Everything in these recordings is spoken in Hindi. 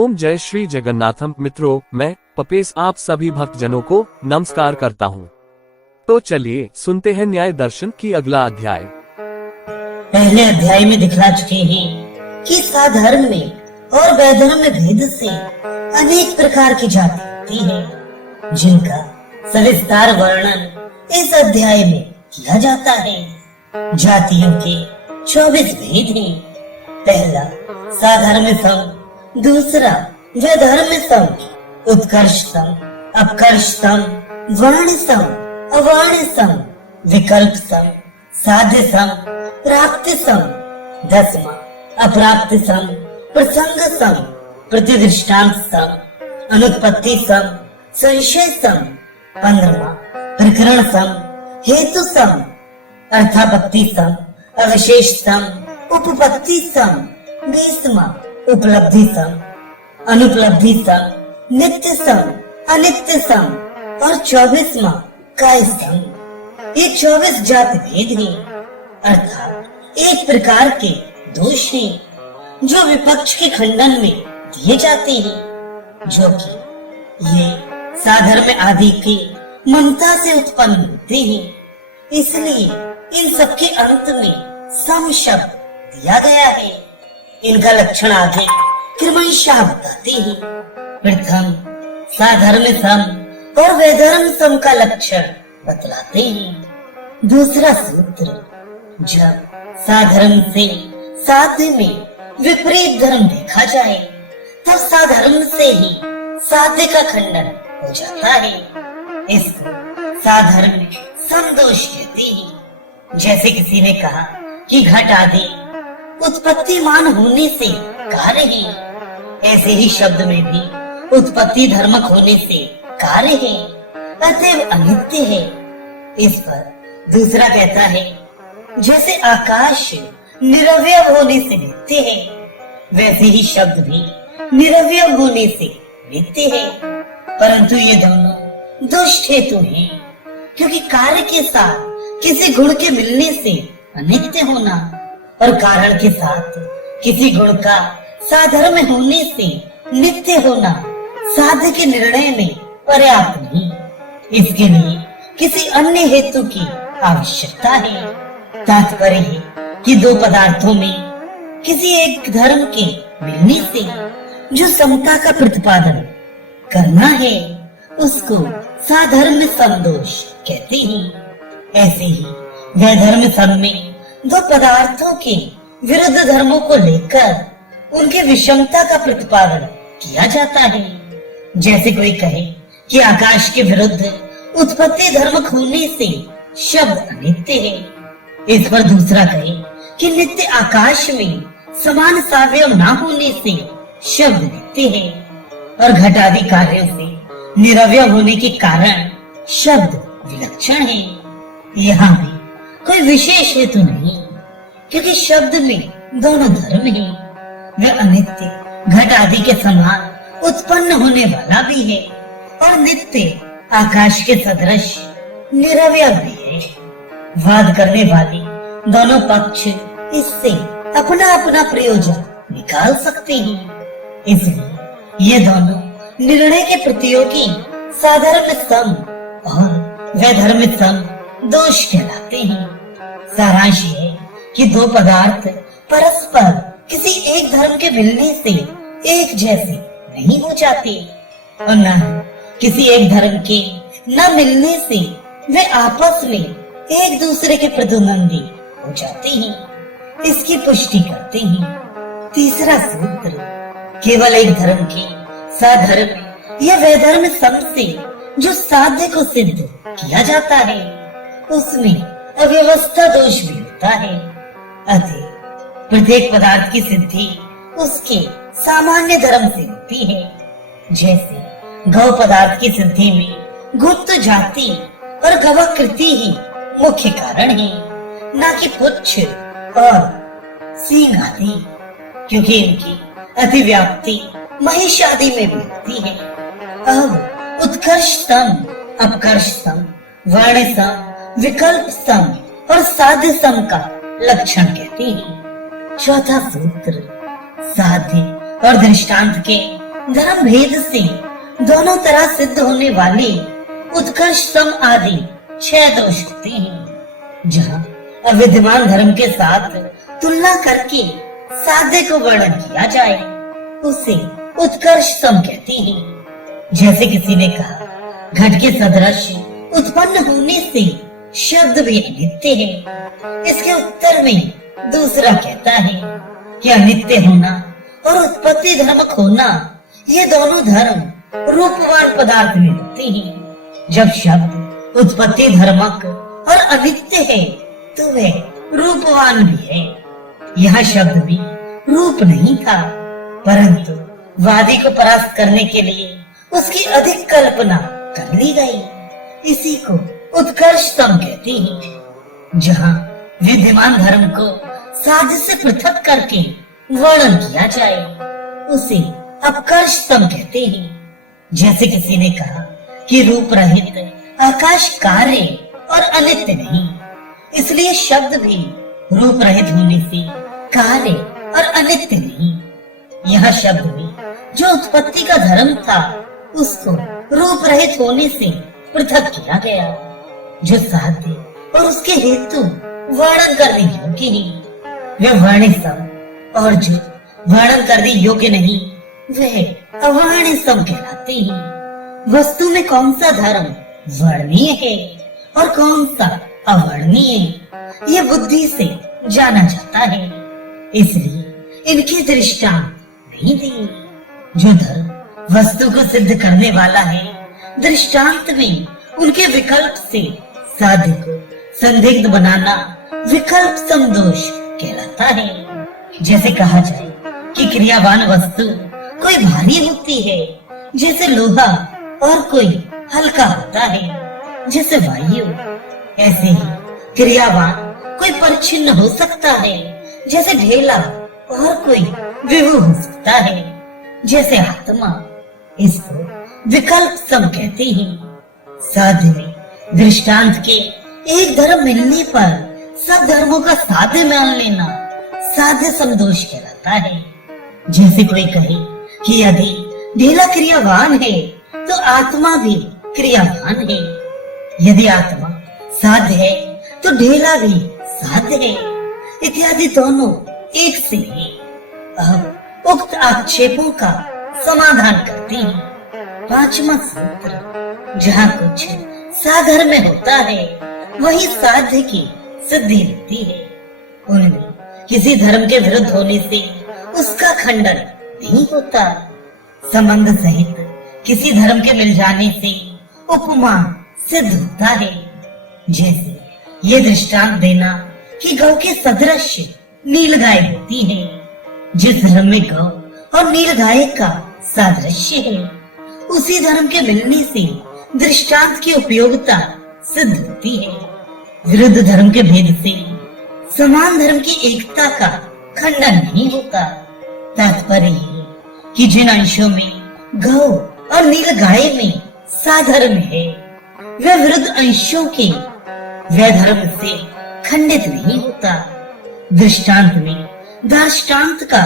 ओम जय श्री जगन्नाथम। मित्रों, मैं पपेश आप सभी भक्तजनों को नमस्कार करता हूँ। तो चलिए सुनते हैं न्याय दर्शन की अगला अध्याय। पहले अध्याय में दिखला चुके हैं कि साधर्म में और वैधर्म में भेद से अनेक प्रकार की जाति होती है, जिनका सविस्तार वर्णन इस अध्याय में किया जाता है। जातियों के 24 भेद हैं। पहला साधर्म सम, दूसरा वैधर्म सम, उत्कर्ष सम, अपकर्ष सम, वर्ण सम, अवर्ण सम, विकल्प सम, साध्य सम, प्राप्ति सम, 10वां अप्राप्ति सम, प्रसंग सम, प्रतिदृष्टांत सम, अनुत्पत्ति सम, संशय सम, 15वां प्रकरण सम, हेतु सम, अर्थापत्ति सम, अवशेष सम, उपपत्ति सम, 20वां उपलब्धि सम, अनुपलब्धि सम, नित्य सम, अनित्य सम और 24वां काय सम। ये 24 जाति भेद हैं, अर्थात एक प्रकार के दोष हैं जो विपक्ष के खंडन में दिए जाते हैं, जो कि ये साधर्म आदि की ममता से उत्पन्न होते हैं। इसलिए इन सबके अंत में सम शब्द दिया गया है। इनका लक्षण आगे क्रमशः बताते हैं। प्रथम साधर्म सम और वैधर्म सम का लक्षण बतलाते हैं। दूसरा सूत्र, जब साधर्म से साध्य में विपरीत धर्म देखा जाए तब साधर्म से ही साध्य का खंडन हो जाता है। इसको साधर्म समदोष कहते हैं। जैसे किसी ने कहा कि घट आदि उत्पत्तिमान होने से कार्य है, ऐसे ही शब्द में भी उत्पत्ति धर्मक होने से कार्य है, अतएव अनित्य है। इस पर दूसरा कहता है, जैसे आकाश निरवयव होने से नित्य है, वैसे ही शब्द भी निरवयव होने से नित्य है। परंतु ये दोनों दुष्ट हेतु हैं, क्योंकि कार्य के साथ किसी गुण के मिलने से अनित्य होना और कारण के साथ किसी गुण का साधर्म होने से नित्य होना साध्य के निर्णय में पर्याप्त नहीं। इसके लिए किसी अन्य हेतु की आवश्यकता है। तात्पर्य है कि दो पदार्थों में किसी एक धर्म के मिलने से जो समता का प्रतिपादन करना है, उसको साधर्म समदोष कहते हैं। ऐसे ही वैधर्म सम में दो पदार्थों के विरुद्ध धर्मों को लेकर उनके विषमता का प्रतिपादन किया जाता है। जैसे कोई कहे कि आकाश के विरुद्ध उत्पत्ति धर्मक होने से शब्द अनित्य है। इस पर दूसरा कहे कि नित्य आकाश में समान सावयव न होने से शब्द नित्य है, और घट आदि कार्यों से निरवयव होने के कारण शब्द विलक्षण है। यहाँ भी कोई विशेष हेतु नहीं, क्योंकि शब्द में दोनों धर्म हैं। वह अनित्य घट आदि के समान उत्पन्न होने वाला भी है और नित्य आकाश के सदृश निरवयव भी है। वाद करने वाले दोनों पक्ष इससे अपना अपना प्रयोजन निकाल सकते हैं। इसलिए ये दोनों निर्णय के प्रतियोगी साधर्म सम और वैधर्म सम दोष कहलाते हैं। सारांश है कि दो पदार्थ परस्पर किसी एक धर्म के मिलने से एक जैसे नहीं हो जाते, और न किसी एक धर्म के न मिलने से वे आपस में एक दूसरे के प्रतिद्वंदी हो जाते हैं। इसकी पुष्टि करते हैं। तीसरा सूत्र, केवल एक धर्म के साधर्म या वैधर्म सम से जो साध्य को सिद्ध किया जाता है, उसमें अव्यवस्था दोष भी होता है। अतः प्रत्येक पदार्थ की सिद्धि उसके सामान्य धर्म से होती है। जैसे गौ पदार्थ की सिद्धि में गुप्त जाति और गवाकृति ही मुख्य कारण है, न कि पुच्छ और सींग आदि, क्योंकि इनकी अतिव्याप्ति महिष आदि में भी होती है। अब उत्कर्ष सम, अपकर्ष सम, वर्ण सम, विकल्प सम और साध्य सम का लक्षण कहते हैं। चौथा सूत्र, साध्य और दृष्टांत के धर्म भेद से दोनों तरह सिद्ध होने वाले उत्कर्ष सम आदि 6 दोष होते हैं। जहाँ अविद्यमान धर्म के साथ तुलना करके साध्य को वर्णन किया जाए उसे उत्कर्ष सम कहते हैं। जैसे किसी ने कहा घट के सदृश उत्पन्न होने से शब्द भी अनित्य है। इसके उत्तर में दूसरा कहता है कि अनित्य होना और उत्पत्ति धर्म खोना ये दोनों धर्म रूपवान पदार्थ में होते हैं। जब शब्द उत्पत्ति धर्मक और अनित्य है तो वह रूपवान भी है। यह शब्द भी रूप नहीं था, परंतु वादी को परास्त करने के लिए उसकी अधिक कल्पना कर ली गई। इसी को उत्कर्षतम कहते हैं। जहाँ विद्यमान धर्म को साध्य से पृथक करके वर्णन किया जाए उसे अपकर्षतम कहते हैं। जैसे किसी ने कहा कि रूप रहित आकाश कार्य और अनित्य नहीं, इसलिए शब्द भी रूप रहित होने से कार्य और अनित्य नहीं। यह शब्द भी जो उत्पत्ति का धर्म था उसको रूप रहित होने से पृथक किया गया। जो साध्य और उसके हेतु वर्णन करने योग्य नहीं वे वर्ण्य सम, और जो वर्णन करने योग्य नहीं वह अवर्ण्य सम कहलाते हैं। वस्तु में कौन सा धर्म वर्णनीय है और कौन सा अवर्णनीय ये बुद्धि से जाना जाता है, इसलिए इनके दृष्टांत नहीं दिए। जो धर्म वस्तु को सिद्ध करने वाला है दृष्टांत में उनके विकल्प से साध्य को संदिग्ध बनाना विकल्प समदोष कहलाता है। जैसे कहा जाए कि क्रियावान वस्तु कोई भारी होती है जैसे लोहा और कोई हल्का होता है जैसे वायु, ऐसे ही क्रियावान कोई परिच्छिन्न हो सकता है जैसे ढेला और कोई विभु हो सकता है जैसे आत्मा। इसको विकल्प सम कहते हैं। साध्य में दृष्टांत के एक धर्म मिलने पर सब धर्मों का साध्य मान लेना साध्य समदोष कहलाता है। जैसे कोई कहे कि यदि ढेला क्रियावान है तो आत्मा भी क्रियावान है, यदि आत्मा साध्य है तो ढेला भी साध्य है, इत्यादि दोनों एक से है। अब उक्त आक्षेपों का समाधान करते हैं। 5वां सूत्र, जहाँ कुछ साधर में होता है वही साध्य की सिद्धि होती है। उनमें किसी धर्म के विरुद्ध होने से उसका खंडन नहीं होता। संबंध सहित किसी धर्म के मिल जाने से उपमान सिद्ध होता है। जैसे ये दृष्टांत देना कि गौ के सदृश नील गाय होती है। जिस धर्म में गौ और नील गाय का सादृश्य है उसी धर्म के मिलने से दृष्टांत की उपयोगिता सिद्ध होती है। विरुद्ध धर्म के भेद से समान धर्म की एकता का खंडन नहीं होता। तात्पर्य है कि जिन अंशों में गौ और नील गाय में साधर्म है वे विरुद्ध अंशों के वैधर्म से खंडित नहीं होता। दृष्टांत में दृष्टांत का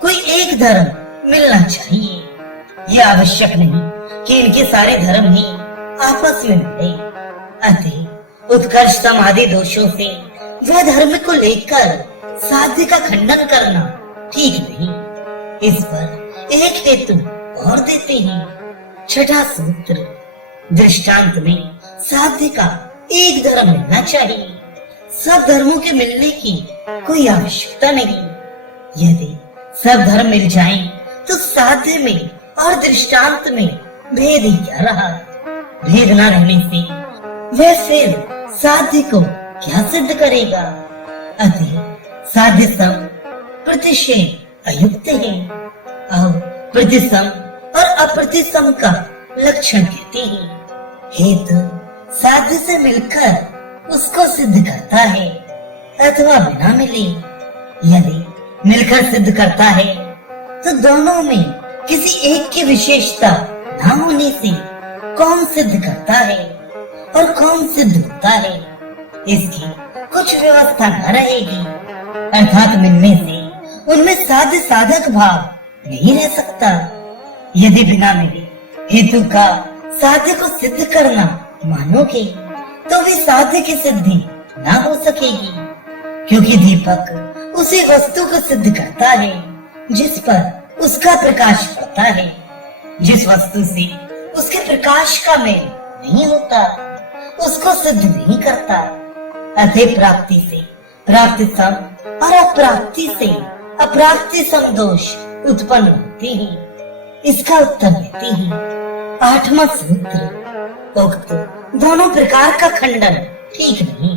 कोई एक धर्म मिलना चाहिए। यह आवश्यक नहीं कि इनके सारे धर्म ही आपस में मिले। अतः उत्कर्ष समाधि दोषों से वह धर्म को लेकर साध्य का खंडन करना ठीक नहीं। इस पर एक हेतु और देते हैं। 6वां सूत्र, दृष्टांत में साध्य का एक धर्म मिलना चाहिए। सब धर्मों के मिलने की कोई आवश्यकता नहीं। यदि सब धर्म मिल जाएं, तो साध्य में और दृष्टांत में भेद ही क्या रहा। भेद न रहने से वह फिर साध्य को क्या सिद्ध करेगा। अतः साध्य सम प्रतिषेध अयुक्त है। अब प्रतिसम और अप्रतिसम का लक्षण कहते हैं। हेतु साध्य से मिलकर उसको सिद्ध करता है अथवा बिना मिले। यदि मिलकर सिद्ध करता है तो दोनों में किसी एक की विशेषता न होने से कौन सिद्ध करता है और कौन सिद्ध होता है इसकी कुछ व्यवस्था न रहेगी। अर्थात मिलने से उनमें साध्य साधक भाव नहीं रह सकता। यदि बिना मेरे हेतु का साध्य को सिद्ध करना मानोगे तो भी साध्य की सिद्धि ना हो सकेगी, क्योंकि दीपक उसी वस्तु को सिद्ध करता है जिस पर उसका प्रकाश पड़ता है। जिस वस्तु से उसके प्रकाश का मेल नहीं होता उसको सिद्ध नहीं करता। अतः प्राप्ति से प्राप्ति सम और अप्राप्ति से अप्राप्ति सम दोष उत्पन्न होते हैं। इसका उत्तर देते हैं। 8वां सूत्र। उक्त दोनों प्रकार का खंडन ठीक नहीं,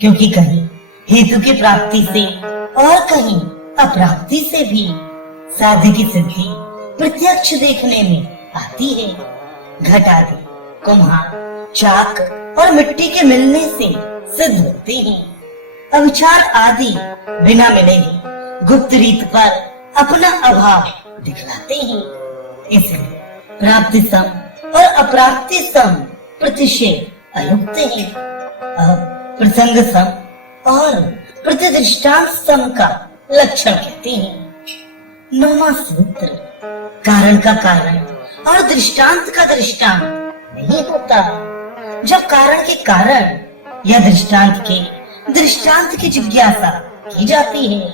क्योंकि कहीं हेतु की प्राप्ति से और कहीं अप्राप्ति से भी साध्य की सिद्धि प्रत्यक्ष देखने में आती है। घट आदि कुम्हार, चाक और मिट्टी के मिलने से सिद्ध होते हैं। अविचार आदि बिना मिले ही गुप्त रीत पर अपना अभाव दिखलाते हैं। इसलिए प्राप्ति सम और अप्राप्ति सम प्रतिषेध अयुक्त है। अब प्रसंग सम और प्रतिदृष्टांत सम का लक्षण कहते हैं। 9वां सूत्र। कारण का कारण और दृष्टांत का दृष्टांत नहीं होता। जब कारण के कारण या दृष्टांत के दृष्टांत की जिज्ञासा की जाती है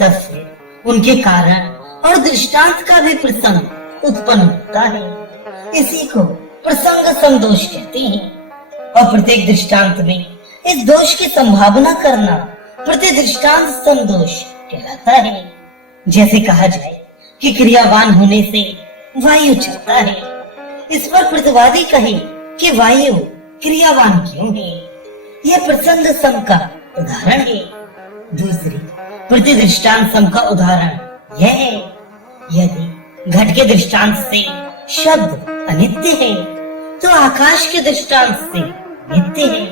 तब फिर उनके कारण और दृष्टांत का भी प्रसंग उत्पन्न होता है। इसी को प्रसंग संदोष कहते हैं। और प्रत्येक दृष्टांत में इस दोष की संभावना करना प्रतिदृष्टांत संदोष कहलाता है। जैसे कहा जाए कि क्रियावान होने से वायु चलता है, इस पर प्रतिवादी कहे कि वायु क्रियावान क्यों है। यह प्रसंग सम का उदाहरण है। दूसरी प्रतिदृष्टांत सम का उदाहरण यह है, यदि घट के दृष्टांत से शब्द अनित्य है तो आकाश के दृष्टांत से नित्य है।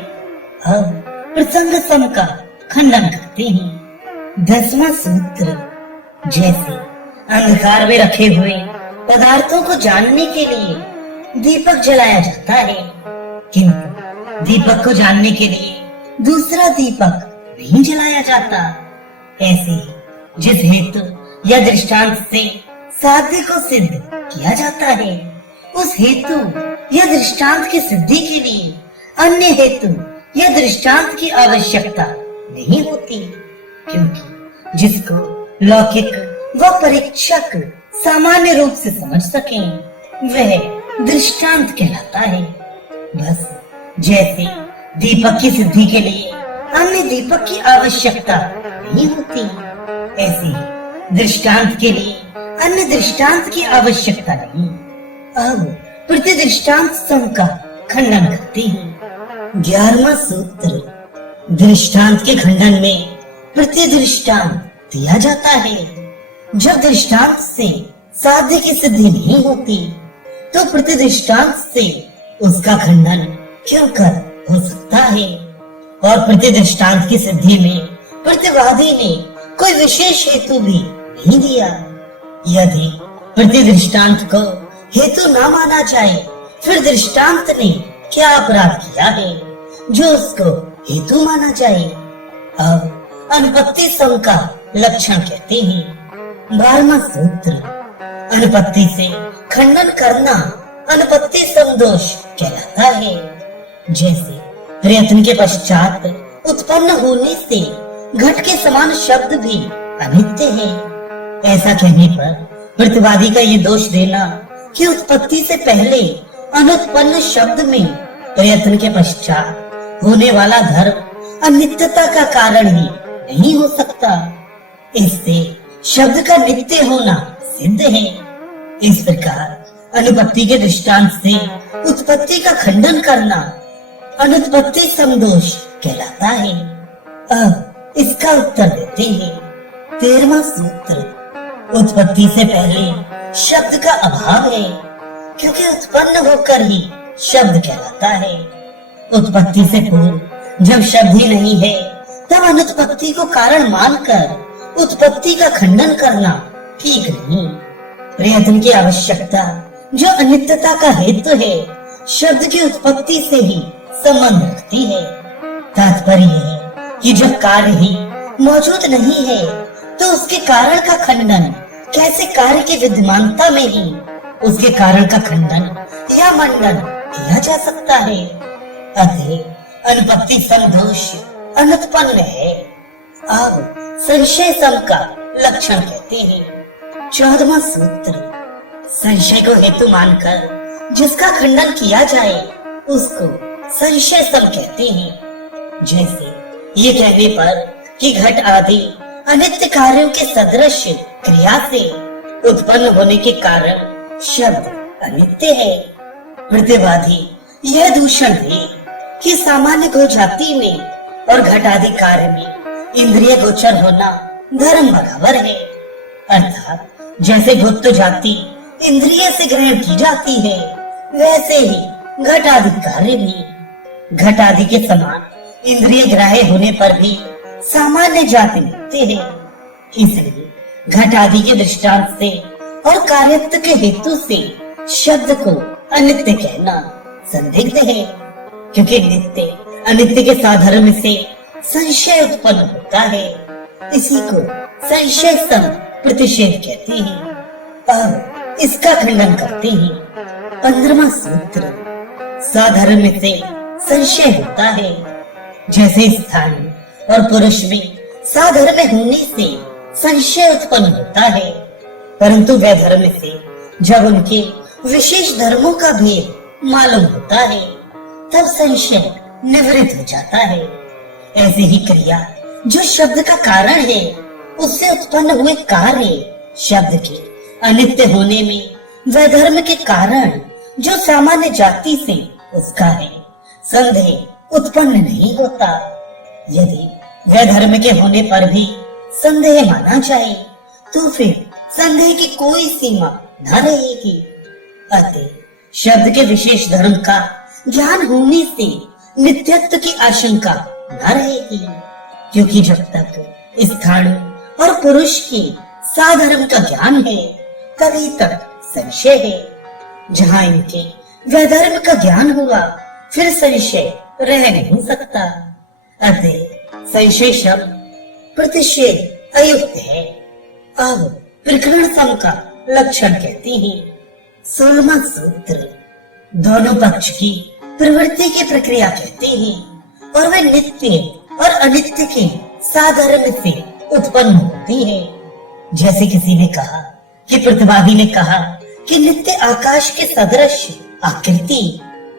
अब प्रसंग सम का खंडन करते हैं। 10वां सूत्र। जैसे अंधकार में रखे हुए पदार्थों को जानने के लिए दीपक जलाया जाता है, किंतु दीपक को जानने के लिए दूसरा दीपक नहीं जलाया जाता। ऐसे ही जिस हेतु या दृष्टांत से साध्य को सिद्ध किया जाता है उस हेतु या दृष्टांत की सिद्धि के लिए अन्य हेतु या दृष्टांत की आवश्यकता नहीं होती, क्योंकि जिसको लौकिक व परीक्षक सामान्य रूप से समझ सकें वह दृष्टांत कहलाता है। बस जैसे दीपक की सिद्धि के लिए अन्य दीपक की आवश्यकता नहीं होती, ऐसे ही दृष्टांत के लिए अन्य दृष्टांत की आवश्यकता नहीं। अब प्रतिदृष्टांत सम का खंडन करते हैं। 11वां सूत्र। दृष्टांत के खंडन में प्रतिदृष्टांत दिया जाता है। जब दृष्टांत से साध्य की सिद्धि नहीं होती तो प्रतिदृष्टांत से उसका खंडन क्यों कर हो सकता है। और प्रतिदृष्टांत की सिद्धि में प्रतिवादी ने कोई विशेष हेतु भी नहीं दिया। यदि प्रतिदृष्टांत को हेतु न माना जाए फिर दृष्टांत ने क्या अपराध किया है जो उसको हेतु माना जाए। अब अनुपत्ति सम का लक्षण कहते हैं। 12वां सूत्र। अनुपत्ति से खंडन करना अनुपत्ति सम दोष कहलाता है। जैसे प्रयत्न के पश्चात उत्पन्न होने से घट के समान शब्द भी अनित्य है। ऐसा कहने पर प्रतिवादी का ये दोष देना कि उत्पत्ति से पहले अनुत्पन्न शब्द में प्रयत्न के पश्चात होने वाला धर्म अनित्यता का कारण ही नहीं हो सकता। इससे शब्द का नित्य होना सिद्ध है। इस प्रकार अनुपत्ति के दृष्टांत से उत्पत्ति का खंडन करना अनुत्पत्ति समदोष कहलाता है। अब इसका उत्तर देते हैं। 13वां सूत्र। उत्पत्ति से पहले शब्द का अभाव है, क्योंकि उत्पन्न होकर ही शब्द कहलाता है। उत्पत्ति से पूर्व जब शब्द ही नहीं है तब अनुत्पत्ति को कारण मानकर उत्पत्ति का खंडन करना ठीक नहीं। प्रयत्न की आवश्यकता जो अनित्यता का हेतु है शब्द की उत्पत्ति से ही संबंध रखती है। तात्पर्य है कि जब कार्य ही मौजूद नहीं है तो उसके कारण का खंडन कैसे कार्य की विद्यमानता में ही उसके कारण का खंडन या मंडन किया जा सकता है। अतः अनुपत्ति सम दोष अनुत्पन्न है। अब संशय सम का लक्षण कहते हैं। 14वां सूत्र, संशय को हेतु मानकर जिसका खंडन किया जाए उसको संशय सम कहते हैं। जैसे ये कहने पर कि घट आदि अनित्य कार्यों के सदृश क्रिया से उत्पन्न होने के कारण शब्द अनित्य है। प्रतिवादी यह दूषण है कि सामान्य गो जाति में और घट आदि कार्य में इंद्रिय गोचर होना धर्म बराबर है। अर्थात जैसे गुप्त जाति इंद्रिय से ग्रहण की जाती है, वैसे ही घट आदि कार्य भी घट आदि के समान इंद्रिय ग्राह्य होने पर भी सामान्य जाति मिलते हैं। इसलिए घट आदि के दृष्टांत से और कार्यत्व के हेतु से शब्द को अनित्य कहना संदिग्ध है, क्योंकि नित्य अनित्य के साधर्म से संशय उत्पन्न होता है। इसी को संशय सम प्रतिषेध कहते हैं। अब इसका खंडन करते हैं। 15वां सूत्र, साधर्म से संशय होता है। जैसे स्थान और पुरुष में साधर्म होने से संशय उत्पन्न होता है, परंतु वैधर्म से जब उनके विशेष धर्मों का भेद मालूम होता है तब संशय निवृत्त हो जाता है। ऐसे ही क्रिया जो शब्द का कारण है, उससे उत्पन्न हुए कार्य शब्द के अनित्य होने में वैधर्म के कारण जो सामान्य जाति से उसका है, संदेह उत्पन्न नहीं होता। यदि वैधर्म के होने पर भी संदेह माना जाए तो फिर संदेह की कोई सीमा न रहेगी। अतः शब्द के विशेष धर्म का ज्ञान होने से नित्यत्व की आशंका न रहेगी, क्योंकि जब तक स्थान और पुरुष की साधर्म का ज्ञान है तभी तक संशय है। जहाँ इनके वैधर्म का ज्ञान हुआ फिर संशय रह नहीं सकता। अतः संशय शब्द प्रतिषेध अयुक्त है। अब प्रकरण सम का लक्षण कहते हैं। 16वां सूत्र, दोनों पक्ष की प्रवृत्ति की प्रक्रिया कहते हैं और वे नित्य और अनित्य के साधर्म से उत्पन्न होती है। जैसे किसी ने कहा कि प्रतिवादी ने कहा कि नित्य आकाश के सदृश आकृति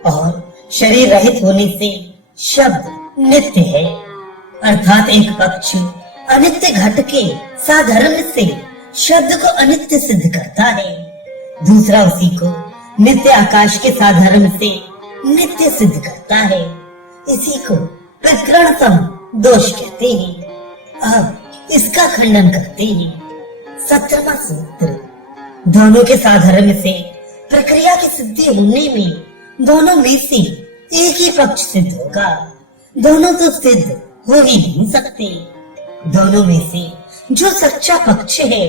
और शरीर रहित होने से शब्द नित्य है। अर्थात एक पक्ष अनित्य घट के साधर्म से शब्द को अनित्य सिद्ध करता है, दूसरा उसी को नित्य आकाश के साधर्म से नित्य सिद्ध करता है। इसी को प्रकरण सम दोष कहते हैं। अब इसका खंडन करते हैं। 17वां सूत्र, दोनों के साधर्म से प्रक्रिया की सिद्धि होने में दोनों में से एक ही पक्ष सिद्ध होगा। दोनों तो सिद्ध हो ही नहीं सकते। दोनों में से जो सच्चा पक्ष है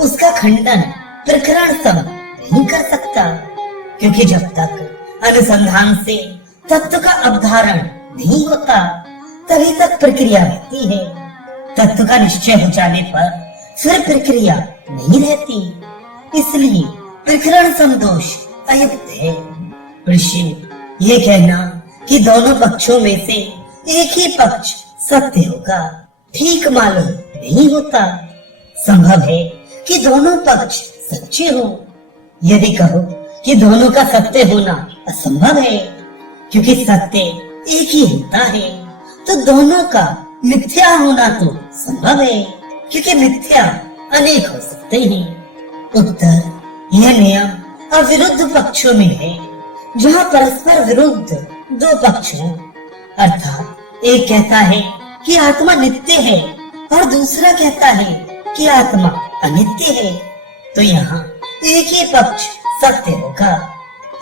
उसका खंडन प्रकरण सम नहीं कर सकता, क्योंकि जब तक अनुसंधान से तत्व का अवधारण नहीं होता तभी तक प्रक्रिया रहती है। तत्व का निश्चय हो जाने पर फिर प्रक्रिया नहीं रहती। इसलिए प्रकरण सम दोष अयुक्त है। प्रश्न ये कहना कि दोनों पक्षों में से एक ही पक्ष सत्य होगा ठीक मालूम नहीं होता। संभव है कि दोनों पक्ष सच्चे हो। यदि कहो कि दोनों का सत्य होना असंभव है, क्योंकि सत्य एक ही होता है, तो दोनों का मिथ्या होना तो संभव है, क्योंकि मिथ्या अनेक हो सकते हैं। उत्तर, यह नियम अविरुद्ध पक्षों में है, जहाँ परस्पर विरुद्ध दो पक्ष हों। अर्थात एक कहता है कि आत्मा नित्य है और दूसरा कहता है कि आत्मा अनित्य है, तो यहाँ एक ही पक्ष सत्य होगा।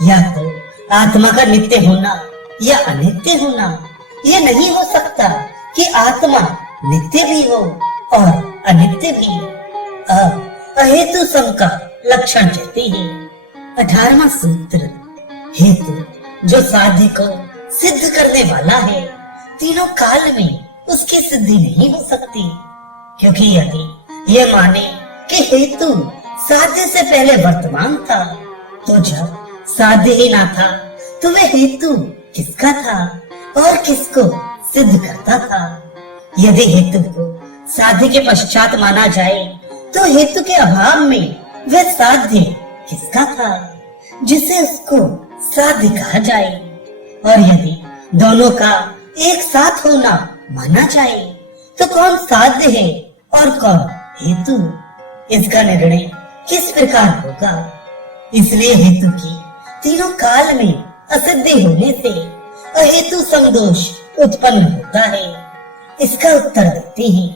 या तो आत्मा का नित्य होना या अनित्य होना। यह नहीं हो सकता कि आत्मा नित्य भी हो और अनित्य भी। अहेतु सम का लक्षण कहते हैं। 18वां सूत्र, हेतु जो साध्य को सिद्ध करने वाला है तीनों काल में उसकी सिद्धि नहीं हो सकती, क्योंकि यदि यह माने कि हेतु साध्य से पहले वर्तमान था तो जब साध्य ही ना था तो वह हेतु किसका था और किसको सिद्ध करता था? यदि हेतु को साध्य के पश्चात माना जाए तो हेतु के अभाव में वह साध्य किसका था जिसे उसको साध्य कहा जाए? और यदि दोनों का एक साथ होना माना जाए तो कौन साध्य है और कौन हेतु? इसका निर्णय किस प्रकार होगा? इसलिए हेतु की तीनों काल में असिद्धि होने से अहेतु समदोष उत्पन्न होता है। इसका उत्तर देते हैं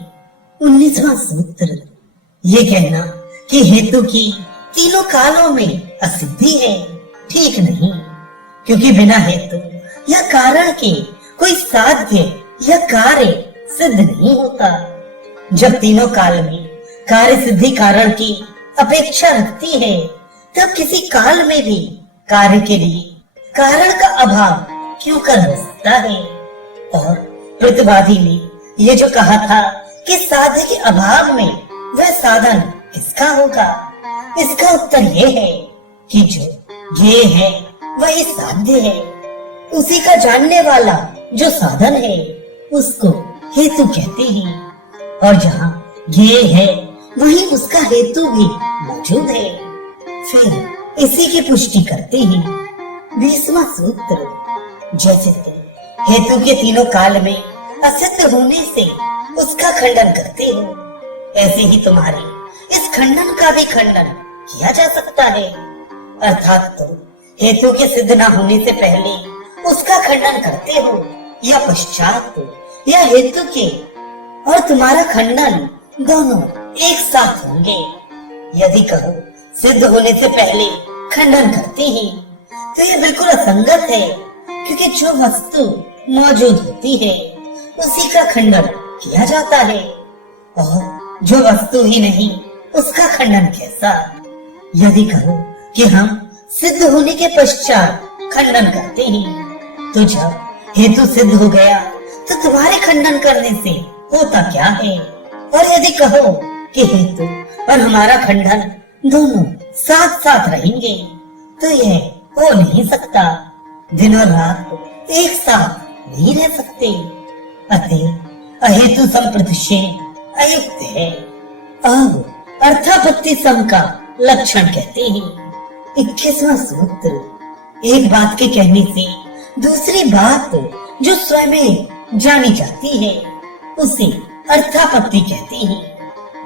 19वां सूत्र। ये कहना कि हेतु की तीनों कालों में असिद्धि है ठीक नहीं, क्योंकि बिना हेतु या कारण के कोई साध्य या कार्य सिद्ध नहीं होता। जब तीनों काल में कार्य सिद्धि कारण की अपेक्षा रखती है तब किसी काल में भी कार्य के लिए कारण का अभाव क्यों कर हो सकता है? और प्रतिवादी ने ये जो कहा था कि साध्य के अभाव में वह साधन किसका होगा, इसका उत्तर ये है कि जो ये है वही साध्य है। उसी का जानने वाला जो साधन है उसको हेतु कहते हैं, और जहाँ ये है वहीं उसका हेतु भी मौजूद है। फिर इसी की पुष्टि करते हैं 20वां सूत्र। जैसे तुम हेतु के तीनों काल में असिद्ध होने से उसका खंडन करते हो, ऐसे ही तुम्हारे इस खंडन का भी खंडन किया जा सकता है। अर्थात तुम हेतु के सिद्ध न होने से पहले उसका खंडन करते हो या पश्चात या हेतु के, और तुम्हारा खंडन दोनों एक साथ होंगे। यदि कहो सिद्ध होने से पहले खंडन करते हैं तो यह बिल्कुल असंगत है, क्योंकि जो वस्तु मौजूद होती है उसी का खंडन किया जाता है, और जो वस्तु ही नहीं उसका खंडन कैसा? यदि कहो कि हम सिद्ध होने के पश्चात खंडन करते हैं तो जब हेतु सिद्ध हो गया तो तुम्हारे खंडन करने से होता क्या है? और यदि कहो कि हेतु और हमारा खंडन दोनों साथ साथ रहेंगे तो यह हो नहीं सकता। दिन और रात एक साथ नहीं रह सकते। अतः अहेतु संप्रतिषेध अयुक्त है। अब अर्थापत्ति सम का लक्षण कहते हैं 21वां सूत्र। एक बात के कहने से दूसरी बात जो स्वयं जानी जाती है उसे अर्थापत्ति कहते हैं।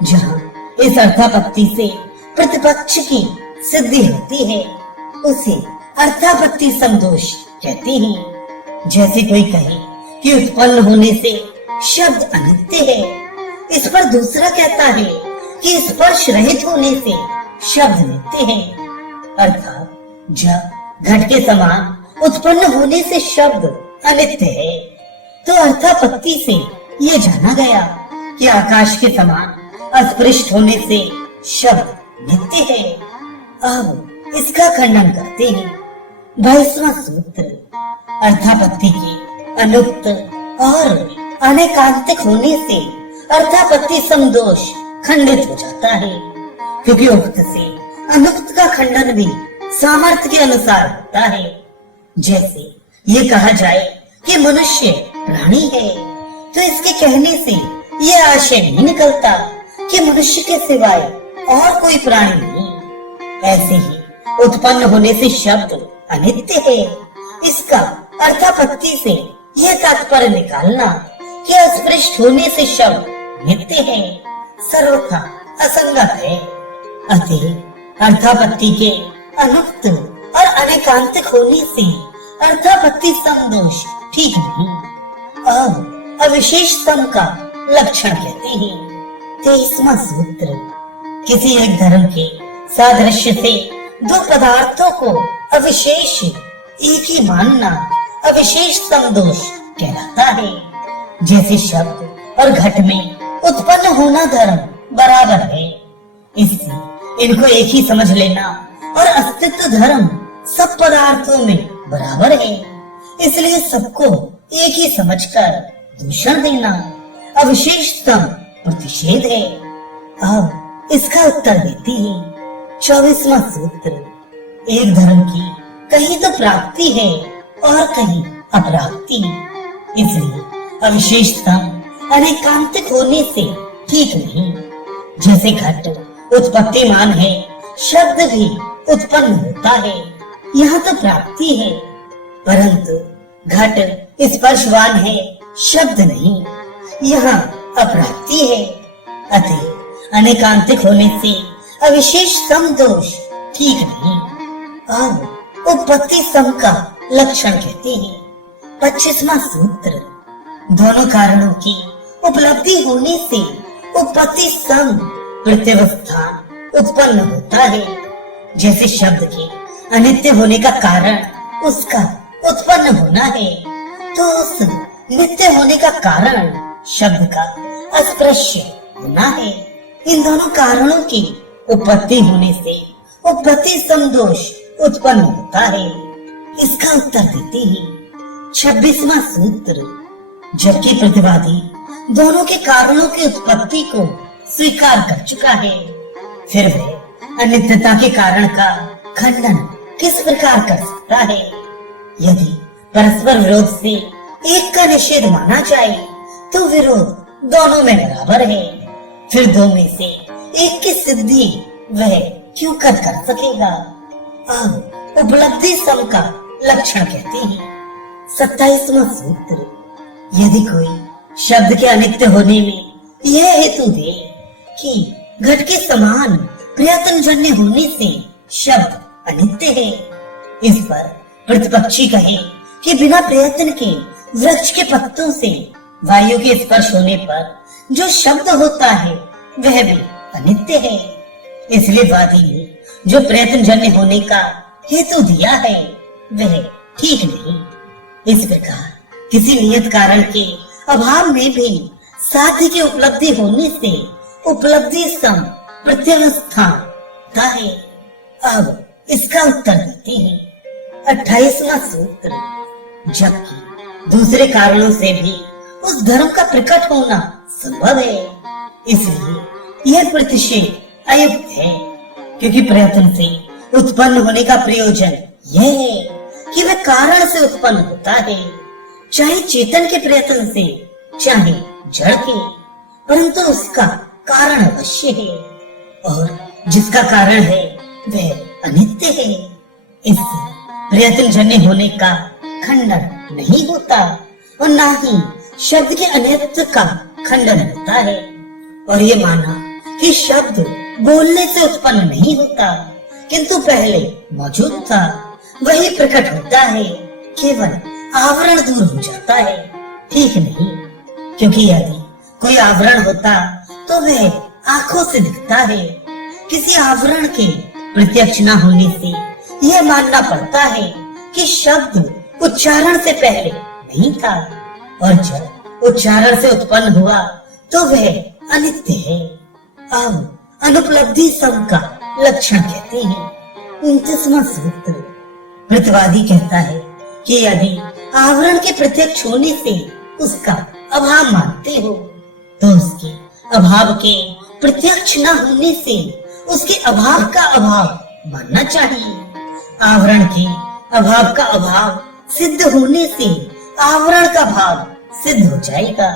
जहाँ इस अर्थापत्ति से प्रतिपक्ष की सिद्धि होती है उसे अर्थापत्ति समदोष कहते हैं। जैसे कोई कहे कि उत्पन्न होने से शब्द अनित्य है, इस पर दूसरा कहता है कि स्पर्श रहित होने से शब्द नित्य है। अर्थात जब घट के समान उत्पन्न होने से शब्द अनित्य है तो अर्थापत्ति से ये जाना गया कि आकाश के समान अस्पृष्ट होने से शब्द नित्य है। अब इसका खंडन करते हैं 22वां सूत्र। अर्थापत्ति के अनुक्त और अनेकांतिक होने से अर्थापत्ति समदोष खंडित हो जाता है, क्योंकि उक्त से अनुक्त का खंडन भी सामर्थ्य के अनुसार होता है। जैसे ये कहा जाए कि मनुष्य प्राणी है तो इसके कहने से ये आशय नहीं निकलता कि मनुष्य के सिवाय और कोई प्राणी नहीं। ऐसे ही उत्पन्न होने से शब्द अनित्य है, इसका अर्थापत्ति से यह तात्पर्य निकालना कि अस्पृष्ट होने से शब्द नित्य है सर्वथा असंगत है। अतः अर्थापत्ति के अनुक्त और अनेकांतिक होने से अर्थापत्ति समदोष ठीक नहीं। अब अविशेष सम का लक्षण कहते हैं 23वां सूत्र। किसी एक धर्म के सादृश्य से दो पदार्थों को अविशेष एक ही मानना अविशेष समदोष कहलाता है। जैसे शब्द और घट में उत्पन्न होना धर्म बराबर है, इससे इनको एक ही समझ लेना और अस्तित्व धर्म सब पदार्थों में बराबर है, इसलिए सबको एक ही समझकर दूषण देना अविशेषतम प्रतिषेध है। अब इसका उत्तर देती है 24वां सूत्र। एक धर्म की कहीं तो प्राप्ति है और कहीं अप्राप्ति। इसलिए अविशेषता अनेकांतिक होने से ठीक नहीं। जैसे घट उत्पत्तिमान है, शब्द भी उत्पन्न होता है, यहाँ तो प्राप्ति है, परंतु घट स्पर्शवान है, शब्द नहीं, यहाँ अप्राप्ति है। अतः अनेकांतिक होने से अविशेष सम दोष ठीक नहीं। अब उपपत्ति सम का लक्षण कहते हैं। 25वां सूत्र, दोनों कारणों की उपलब्धि होने से उपपत्ति सम प्रत्यवस्थान उत्पन्न होता है। जैसे शब्द के अनित्य होने का कारण उसका उत्पन्न होना है, तो उस नित्य होने का कारण शब्द का अस्पृश्य होना है। इन दोनों कारणों की उपपत्ति होने से उपपत्ति समदोष उत्पन्न होता है। इसका उत्तर देते हैं 26वां सूत्र, जबकि प्रतिवादी दोनों के कारणों की उत्पत्ति को स्वीकार कर चुका है, फिर वह अनित्यता के कारण का खंडन किस प्रकार कर सकता है? यदि परस्पर विरोध से एक का निषेध माना जाए तो विरोध दोनों में बराबर है, फिर दो में से एक की सिद्धि वह क्यों कर सकेगा? अब उपलब्धि सम का लक्षण कहते हैं। 27वां सूत्र, यदि कोई शब्द के अनित्य होने में यह हेतु दे कि घट के समान प्रयत्नजन्य होने से शब्द अनित्य है, इस पर प्रतिपक्षी कहे कि बिना प्रयत्न के वृक्ष के पत्तों से वायु के स्पर्श होने पर जो शब्द होता है वह भी अनित्य है। इसलिए वादी ने जो प्रयत्नजन्य होने का हेतु दिया है वह ठीक नहीं। इस प्रकार किसी नियत कारण के अभाव में भी साध्य की उपलब्धि होने से उपलब्धि सम प्रत्यवस्थान है। अब इसका उत्तर देते हैं 28वां सूत्र, जबकि दूसरे कारणों से भी उस धर्म का प्रकट होना संभव है, इसलिए यह प्रतिषेध अयुक्त है, क्योंकि प्रयत्न से उत्पन्न होने का प्रयोजन यह है कि वह कारण से उत्पन्न होता है, चाहे चेतन के प्रयत्न से चाहे जड़ के, परंतु उसका कारण अवश्य है, और जिसका कारण है वह अनित्य है। इससे प्रयत्नजन्य होने का खंडन नहीं होता और न ही शब्द के अनित्य का खंडन होता है। और ये माना कि शब्द बोलने से उत्पन्न नहीं होता, किंतु पहले मौजूद था, वही प्रकट होता है, केवल आवरण दूर हो जाता है, ठीक नहीं। क्योंकि यदि कोई आवरण होता तो वह आंखों से दिखता है। किसी आवरण के प्रत्यक्ष न होने से यह मानना पड़ता है कि शब्द उच्चारण से पहले नहीं था, और जब उच्चारण से उत्पन्न हुआ तो वह अनित्य है। अब अनुपलब्धि सम का लक्षण कहते हैं। 29वां सूत्र, प्रतिवादी कहता है कि यदि आवरण के प्रत्यक्ष होने से उसका अभाव मानते हो तो उसके अभाव के प्रत्यक्ष न होने से उसके अभाव का अभाव मानना चाहिए। आवरण के अभाव का अभाव सिद्ध होने से आवरण का भाव सिद्ध हो जाएगा,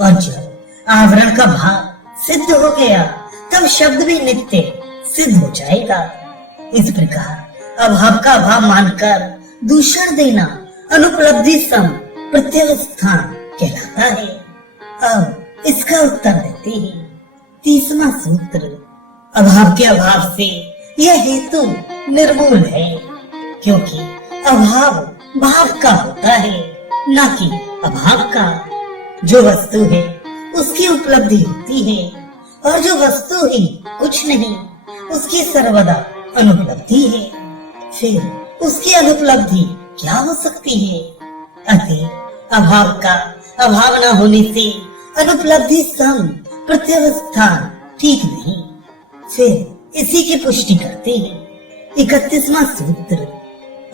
और जब आवरण का भाव सिद्ध हो गया तब शब्द भी नित्य सिद्ध हो जाएगा। इस प्रकार अभाव का अभाव मानकर दूषण देना अनुपलब्धि सम प्रत्यवस्थान कहलाता है। अब इसका उत्तर देते हैं 30वां सूत्र, अभाव के अभाव से यह हेतु निर्मूल है, क्योंकि अभाव भाव का होता है, न कि अभाव का। जो वस्तु है उसकी उपलब्धि होती है, और जो वस्तु ही कुछ नहीं उसकी सर्वदा अनुपलब्धि है, फिर उसकी अनुपलब्धि क्या हो सकती है? अतः अभाव का अभाव न होने से अनुपलब्धि सम प्रत्यवस्थान ठीक नहीं। फिर इसी की पुष्टि करते हैं 31वां सूत्र,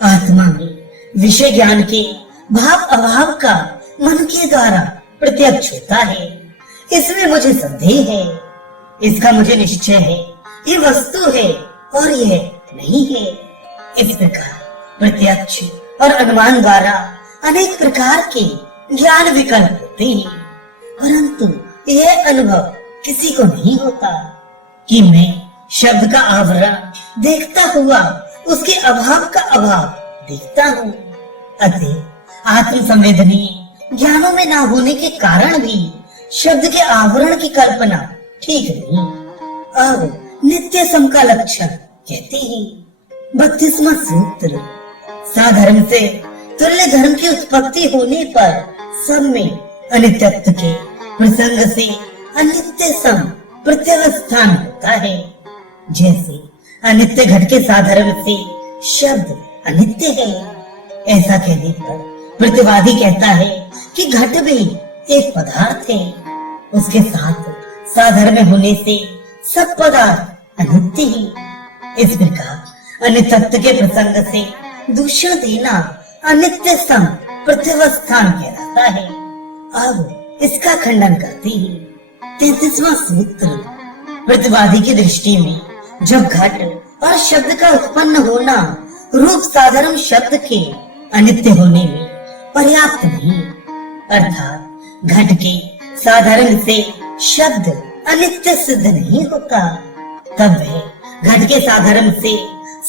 आत्मा में विषय ज्ञान के भाव अभाव का मन के द्वारा प्रत्यक्ष होता है। इसमें मुझे संदेह है, इसका मुझे निश्चय है, ये वस्तु है और यह नहीं है। इस प्रकार प्रत्यक्ष और अनुमान द्वारा अनेक प्रकार के ज्ञान विकल्प होते हैं, परंतु यह अनुभव किसी को नहीं होता कि मैं शब्द का आवरण देखता हुआ उसके अभाव का अभाव देखता हूँ। अतः आत्म संवेदनीय ज्ञानों में ना होने के कारण भी शब्द के आवरण की कल्पना ठीक नहीं। अब नित्य सम का लक्षण कहते हैं। 32वां सूत्र, साधर्म से तुल्य धर्म की उत्पत्ति होने पर सब में अनित्यत्व के प्रसंग से अनित्य सम प्रत्यवस्थान होता है। जैसे अनित्य घट के साधर्म से शब्द अनित्य है, ऐसा कहने पर प्रतिवादी कहता है कि घट भी एक पदार्थ है, उसके साथ साधर्म होने से सब पदार्थ अनित्य है। इस प्रकार अनित्यत्व के प्रसंग से दूषण देना अनित्य सम प्रत्यवस्थान कहलाता है। अब इसका खंडन करते हैं। 33वां सूत्र, प्रतिवादी की दृष्टि में जब घट और शब्द का उत्पन्न होना रूप साधारण शब्द के अनित्य होने में पर्याप्त नहीं, अर्थात घट के साधारण से शब्द अनित्य सिद्ध नहीं होता, तब वह घट के साधारण से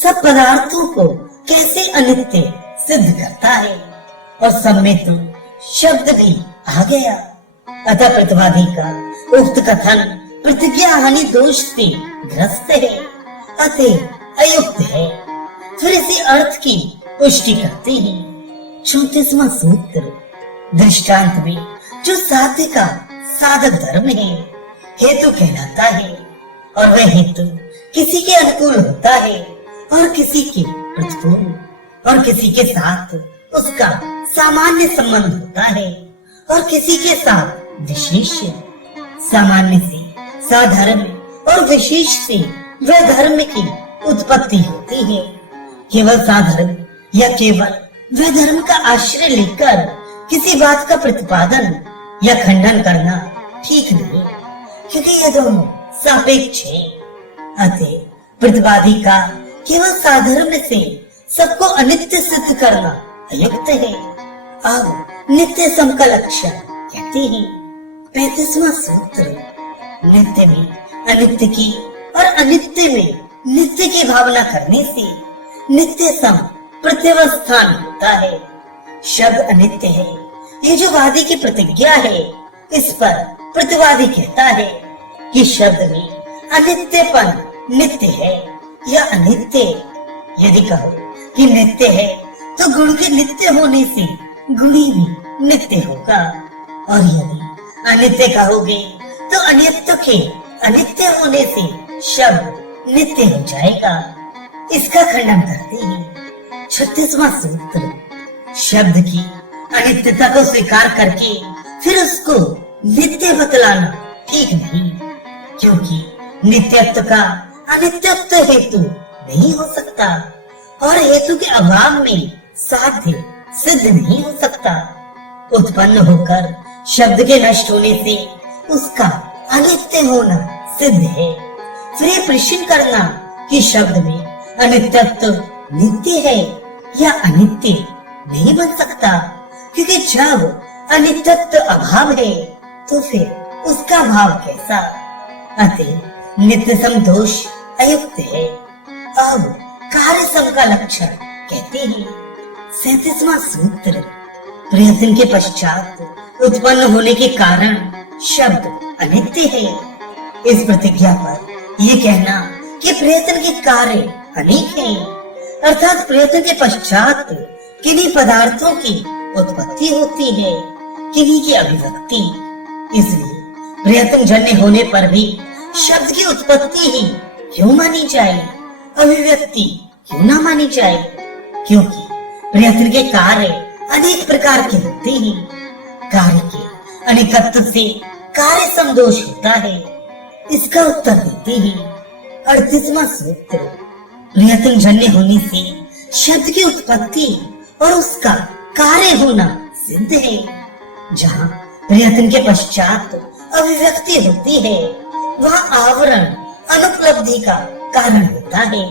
सब पदार्थों को कैसे अनित्य सिद्ध करता है, और सब में तो शब्द भी आ गया। अतः प्रतिवादी का उक्त कथन प्रतिज्ञा हानि दोष से ग्रस्त है, अतः अयुक्त है। फिर इसी अर्थ की पुष्टि करते हैं। 34वां सूत्र, दृष्टांत में जो साध्य का साधक धर्म है हेतु कहलाता है, और वह हेतु किसी के अनुकूल होता है और किसी के प्रतिकूल, और किसी के साथ उसका सामान्य संबंध होता है और किसी के साथ विशेष। सामान्य से साधर्म और विशेष से वह धर्म की उत्पत्ति होती है। केवल साधर्म या केवल वह धर्म का आश्रय लेकर किसी बात का प्रतिपादन या खंडन करना ठीक नहीं, क्योंकि यह दोनों सापेक्ष है। अतः प्रतिवादी का केवल साधर्म से सबको अनित्य सिद्ध करना अयुक्त है। अब नित्य सम का लक्षण कहते हैं। 35वां सूत्र, नित्य में अनित्य की और अनित्य में नित्य की भावना करने से नित्य सम प्रत्यवस्थान होता है। शब्द अनित्य है, ये जो वादी की प्रतिज्ञा है, इस पर प्रतिवादी कहता है कि शब्द में अनित्यपन नित्य है या अनित्य। यदि कहो कि नित्य है तो गुण के नित्य होने से गुणी भी नित्य होगा, और यदि अनित्य कहोगे तो अनित्य के अनित्य होने से शब्द नित्य हो जाएगा। इसका खंडन करते हैं। 36वां सूत्र, शब्द की अनित्यता को स्वीकार करके फिर उसको नित्य बतलाना ठीक नहीं, क्योंकि नित्यत्व का अनित्यत्व हेतु नहीं हो सकता, और हेतु के अभाव में साध्य सिद्ध नहीं हो सकता। उत्पन्न होकर शब्द के नष्ट होने से उसका अनित्य होना सिद्ध है। फिर ये प्रश्न करना कि शब्द में अनित्यत्व नित्य है या अनित्य नहीं बन सकता, क्योंकि जब अनित्यत्व अभाव है तो फिर उसका भाव कैसा। अतः नित्य सम दोष अयुक्त है। अब कार्य सम का लक्षण कहते हैं। 37वां सूत्र, प्रयत्न के पश्चात उत्पन्न होने के कारण शब्द अनित्य है। इस प्रतिज्ञा पर यह कहना कि प्रयत्न के कार्य अनेक हैं, अर्थात प्रयत्न के पश्चात किन्हीं पदार्थों की उत्पत्ति होती है, किन्हीं की अभिव्यक्ति। इसलिए प्रयत्न जन्य होने पर भी शब्द की उत्पत्ति ही क्यों मानी जाए, अभिव्यक्ति क्यों ना मानी जाए, क्योंकि प्रयत्न के कार्य अनेक प्रकार के होते हैं। कार्य के अनेकत्व से कार्य समदोष होता है। इसका उत्तर देते हैं। 38वां सूत्र, प्रयत्न जन्य होने से शब्द की उत्पत्ति और उसका कार्य होना सिद्ध है। जहाँ प्रयत्न के पश्चात अभिव्यक्ति होती है, वहाँ आवरण अनुपलब्धि का कारण होता है।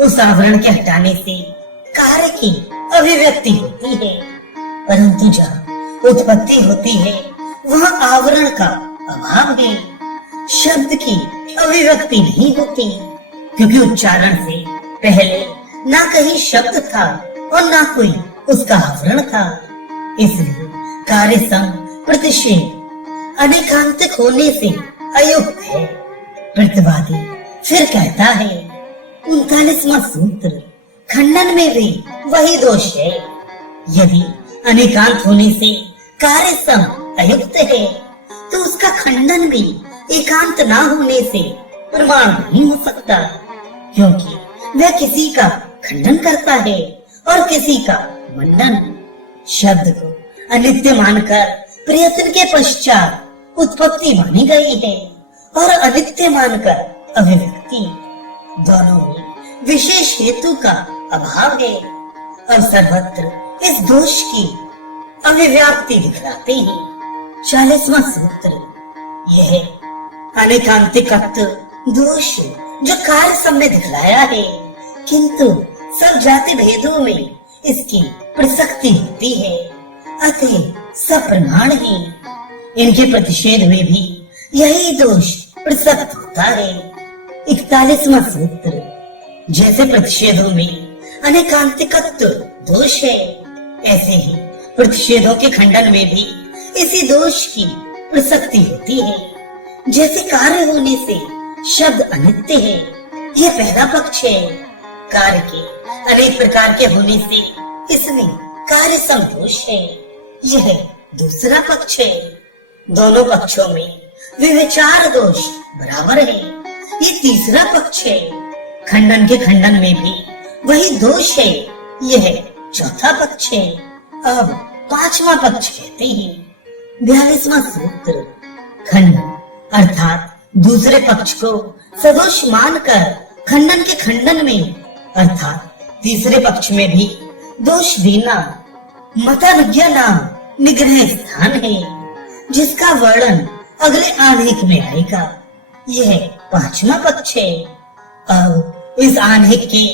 उस आवरण के हटाने से कार्य की अभिव्यक्ति होती है, परंतु जहाँ उत्पत्ति होती है वहाँ आवरण का अभाव है। शब्द की अभिव्यक्ति नहीं होती, क्योंकि उच्चारण से पहले ना कहीं शब्द था और ना कोई उसका आवरण था। इसलिए कार्य सम प्रतिषेध अनेकांतिक होने से अयुक्त है। प्रतिवादी फिर कहता है, 39वां सूत्र, खंडन में भी वही दोष है। यदि अनेकांत होने से कार्य सम अयुक्त है तो उसका खंडन भी एकांत ना होने से प्रमाण नहीं हो सकता, क्योंकि वह किसी का खंडन करता है और किसी का मंडन। शब्द को अनित्य मानकर प्रयत्न के पश्चात उत्पत्ति मानी गई है और अनित्य मानकर अभिव्यक्ति। दोनों में विशेष हेतु का अभाव है और सर्वत्र इस दोष की अभिव्यक्ति दिखलाते हैं। 40वां सूत्र, यह अनेकांतिकत्व दोष जो कार्य सब में दिखलाया है, किंतु सब जाति भेदों में इसकी प्रसक्ति होती है, अतः सब प्रमाण है। इनके प्रतिषेध में भी यही दोष प्रसक्त होता है। 41वां सूत्र, जैसे प्रतिषेधों में अनेकांतिकत्व दोष है, ऐसे ही प्रतिषेधों के खंडन में भी इसी दोष की प्रसक्ति होती है। जैसे कार्य होने से शब्द अनित्य है, यह पहला पक्ष है। कार्य के अनेक प्रकार के होने से इसमें कार्य संतोष है, यह दूसरा पक्ष है। दोनों पक्षों में विचार दोष बराबर है, ये तीसरा पक्ष है। खंडन के खंडन में भी वही दोष है, यह चौथा पक्ष है। अब 5वां पक्ष कहते हैं। 42वां सूत्र, खंडन अर्थात दूसरे पक्ष को सदोष मानकर खंडन के खंडन में अर्थात तीसरे पक्ष में भी दोष देना मतानुज्ञा नाम निग्रह स्थान है, जिसका वर्णन अगले आनेक में आएगा। यह 5वां पक्ष है। अब इस आनेक के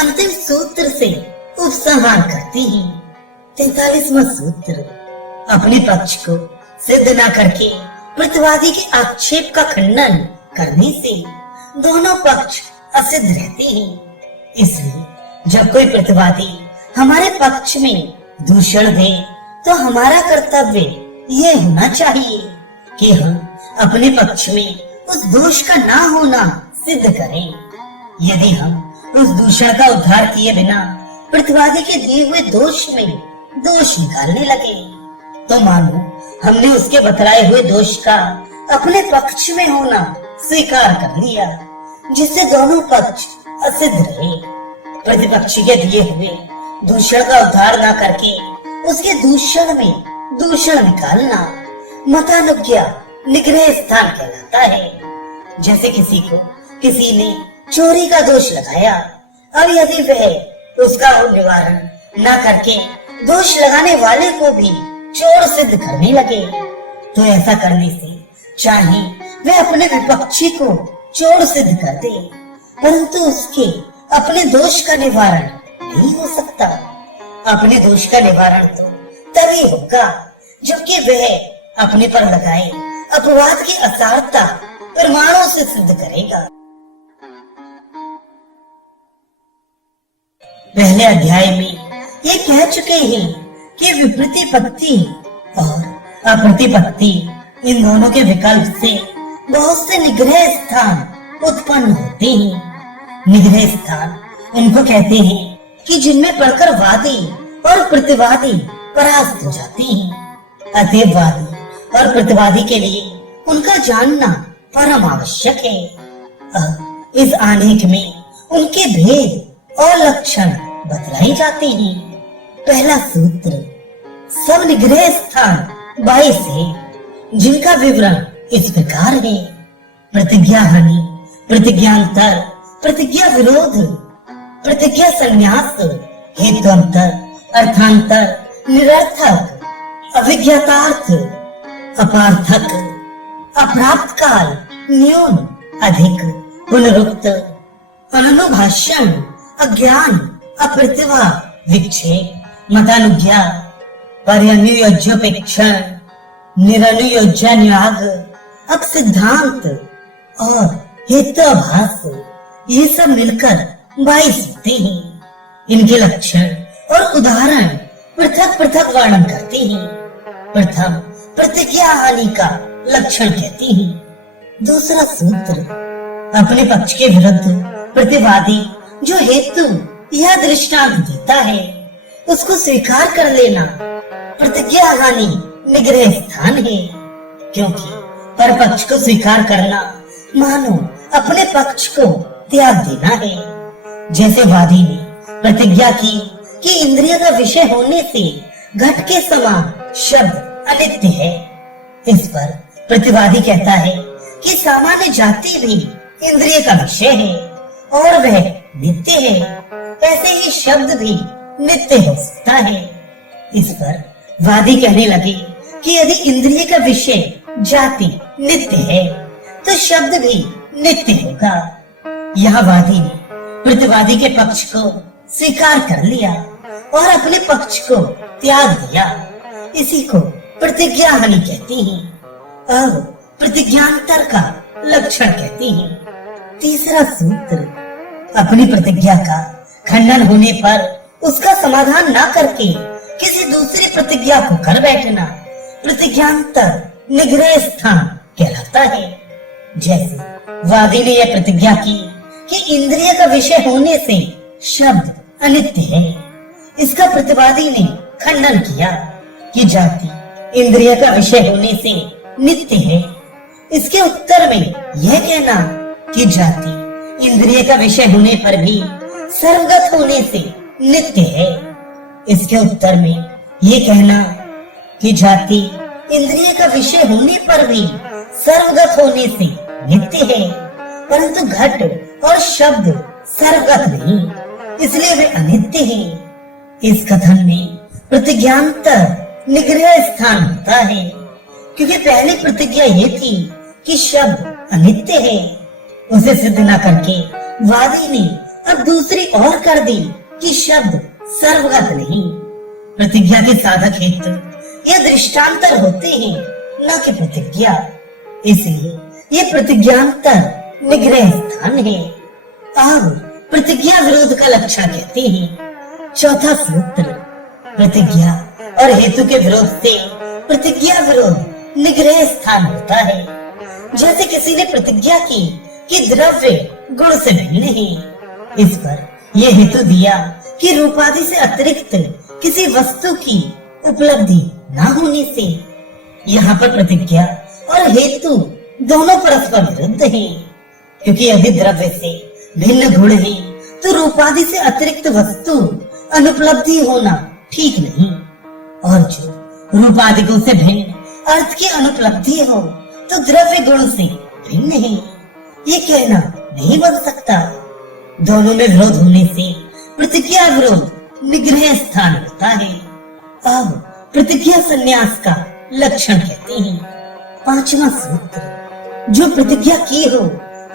अंतिम सूत्र से उपसंहार करते हैं। 43वां सूत्र, अपने पक्ष को सिद्ध न करके प्रतिवादी के आक्षेप का खंडन करने से दोनों पक्ष असिद्ध रहते हैं। इसलिए जब कोई प्रतिवादी हमारे पक्ष में दूषण दे तो हमारा कर्तव्य यह होना चाहिए कि हम अपने पक्ष में उस दोष का ना होना सिद्ध करें। यदि हम उस दूषण का उद्धार किए बिना प्रतिवादी के दिए हुए दोष में दोष निकालने लगे तो मानो हमने उसके बतलाए हुए दोष का अपने पक्ष में होना स्वीकार कर लिया, जिससे दोनों पक्ष असिद्ध रहे। प्रतिपक्षी के दिए हुए दूषण का उद्धार न करके उसके दूषण में दूषण निकालना मतानुज्ञा निग्रह स्थान कहलाता है। जैसे किसी को किसी ने चोरी का दोष लगाया, अब यदि वह उसका निवारण न करके दोष लगाने वाले को भी चोर सिद्ध करने लगे तो ऐसा करने से चाहे वह अपने विपक्षी को चोर सिद्ध कर दे, परंतु उसके अपने दोष का निवारण नहीं हो सकता। अपने दोष का निवारण तो तभी होगा जबकि वह अपने पर लगाए अपवाद की असारता प्रमाणों से सिद्ध करेगा। पहले अध्याय में ये कह चुके हैं कि विप्रतिपत्ति और अप्रतिपत्ति इन दोनों के विकल्प से बहुत से निग्रह स्थान उत्पन्न होते हैं। निग्रह स्थान उनको कहते हैं कि जिनमें पढ़कर वादी और प्रतिवादी परास्त हो जाते हैं। अतएव वादी और प्रतिवादी के लिए उनका जानना परम आवश्यक है। अब इस आनेक में उनके भेद और लक्षण बतलाए जाते हैं। पहला सूत्र, सब निग्रह स्थान 22 है, जिनका विवरण इस प्रकार है। प्रतिज्ञा हानि, प्रतिज्ञांतर, प्रतिज्ञा विरोध, प्रतिज्ञा संन्यास, हेतुअंतर, अर्थांतर, निरर्थक, अभिज्ञातार्थ, अपार्थक, अप्राप्त काल, न्यून, अधिक, पुनरुक्त, अननुभाष्यम, अज्ञान, अप्रतिभा, विक्षेप, मतानुज्ञा, पर्यनुयोज्योपेक्षण, निरनुयोज्य न्याग, अब सिद्धांत और हेतुभास, ये सब मिलकर 22 होते हैं। इनके लक्षण और उदाहरण पृथक पृथक वर्णन करते हैं। प्रथम प्रतिज्ञा हानि का लक्षण कहते हैं। दूसरा सूत्र, अपने पक्ष के विरुद्ध प्रतिवादी जो हेतु या दृष्टांत देता है उसको स्वीकार कर लेना प्रतिज्ञा हानि निग्रह स्थान है, क्योंकि पर पक्ष को स्वीकार करना मानो अपने पक्ष को त्याग देना है। जैसे वादी ने प्रतिज्ञा की कि इंद्रिय का विषय होने से घट के समान शब्द अनित्य है। इस पर प्रतिवादी कहता है कि सामान्य जाति भी इंद्रिय का विषय है और वह नित्य है, ऐसे ही शब्द भी नित्य हो सकता है। इस पर वादी कहने लगे कि यदि इंद्रिय का विषय जाति नित्य है तो शब्द भी नित्य होगा। यह वादी ने प्रतिवादी के पक्ष को स्वीकार कर लिया और अपने पक्ष को त्याग दिया। इसी को प्रतिज्ञा हानि कहते हैं। अब प्रतिज्ञांतर का लक्षण कहते हैं। तीसरा सूत्र, अपनी प्रतिज्ञा का खंडन होने पर उसका समाधान न करके किसी दूसरी प्रतिज्ञा को कर बैठना प्रतिज्ञांतर निग्रह स्थान कहलाता है। जैसे वादी ने यह प्रतिज्ञा की कि इंद्रिय का विषय होने से शब्द अनित्य है। इसका प्रतिवादी ने खंडन किया कि जाति इंद्रिय का विषय होने से नित्य है। इसके उत्तर में यह कहना कि जाति इंद्रिय का विषय होने पर भी सर्वगत होने से नित्य है। इसके उत्तर में यह कहना कि जाति इंद्रिय का विषय होने पर भी सर्वगत होने से नित्य है, परंतु घट और शब्द सर्वगत नहीं, इसलिए वे अनित्य हैं। इस कथन में प्रतिज्ञांतर निग्रह स्थान होता है, क्योंकि पहली प्रतिज्ञा ये थी कि शब्द अनित्य है। उसे सिद्ध न करके वादी ने अब दूसरी और कर दी कि शब्द सर्वगत नहीं। प्रतिज्ञा के साधक हेतु ये दृष्टांतर होते हैं, न कि प्रतिज्ञा। इसलिए ये प्रतिज्ञांतर निग्रह स्थान है। अब प्रतिज्ञा विरोध का लक्षण कहते हैं। चौथा सूत्र, प्रतिज्ञा और हेतु के विरोध से प्रतिज्ञा विरोध निग्रह स्थान होता है। जैसे किसी ने प्रतिज्ञा की कि द्रव्य गुण से भिन्न है। इस पर यह हेतु दिया कि रूपादि से अतिरिक्त किसी वस्तु की उपलब्धि न होने से। यहाँ पर प्रतिज्ञा और हेतु दोनों परस्पर विरुद्ध हैं, क्योंकि यदि द्रव्य से भिन्न गुण है तो रूपादि से अतिरिक्त वस्तु अनुपलब्धि होना ठीक नहीं, और जो रूपादिकों से भिन्न अर्थ की अनुपलब्धि हो तो द्रव्य गुण से भिन्न है, ये कहना नहीं बन सकता। दोनों में विरोध होने से प्रतिज्ञा विरोध निग्रह स्थान होता है। अब प्रतिज्ञा संन्यास का लक्षण कहते हैं। पांचवा सूत्र, जो प्रतिज्ञा की हो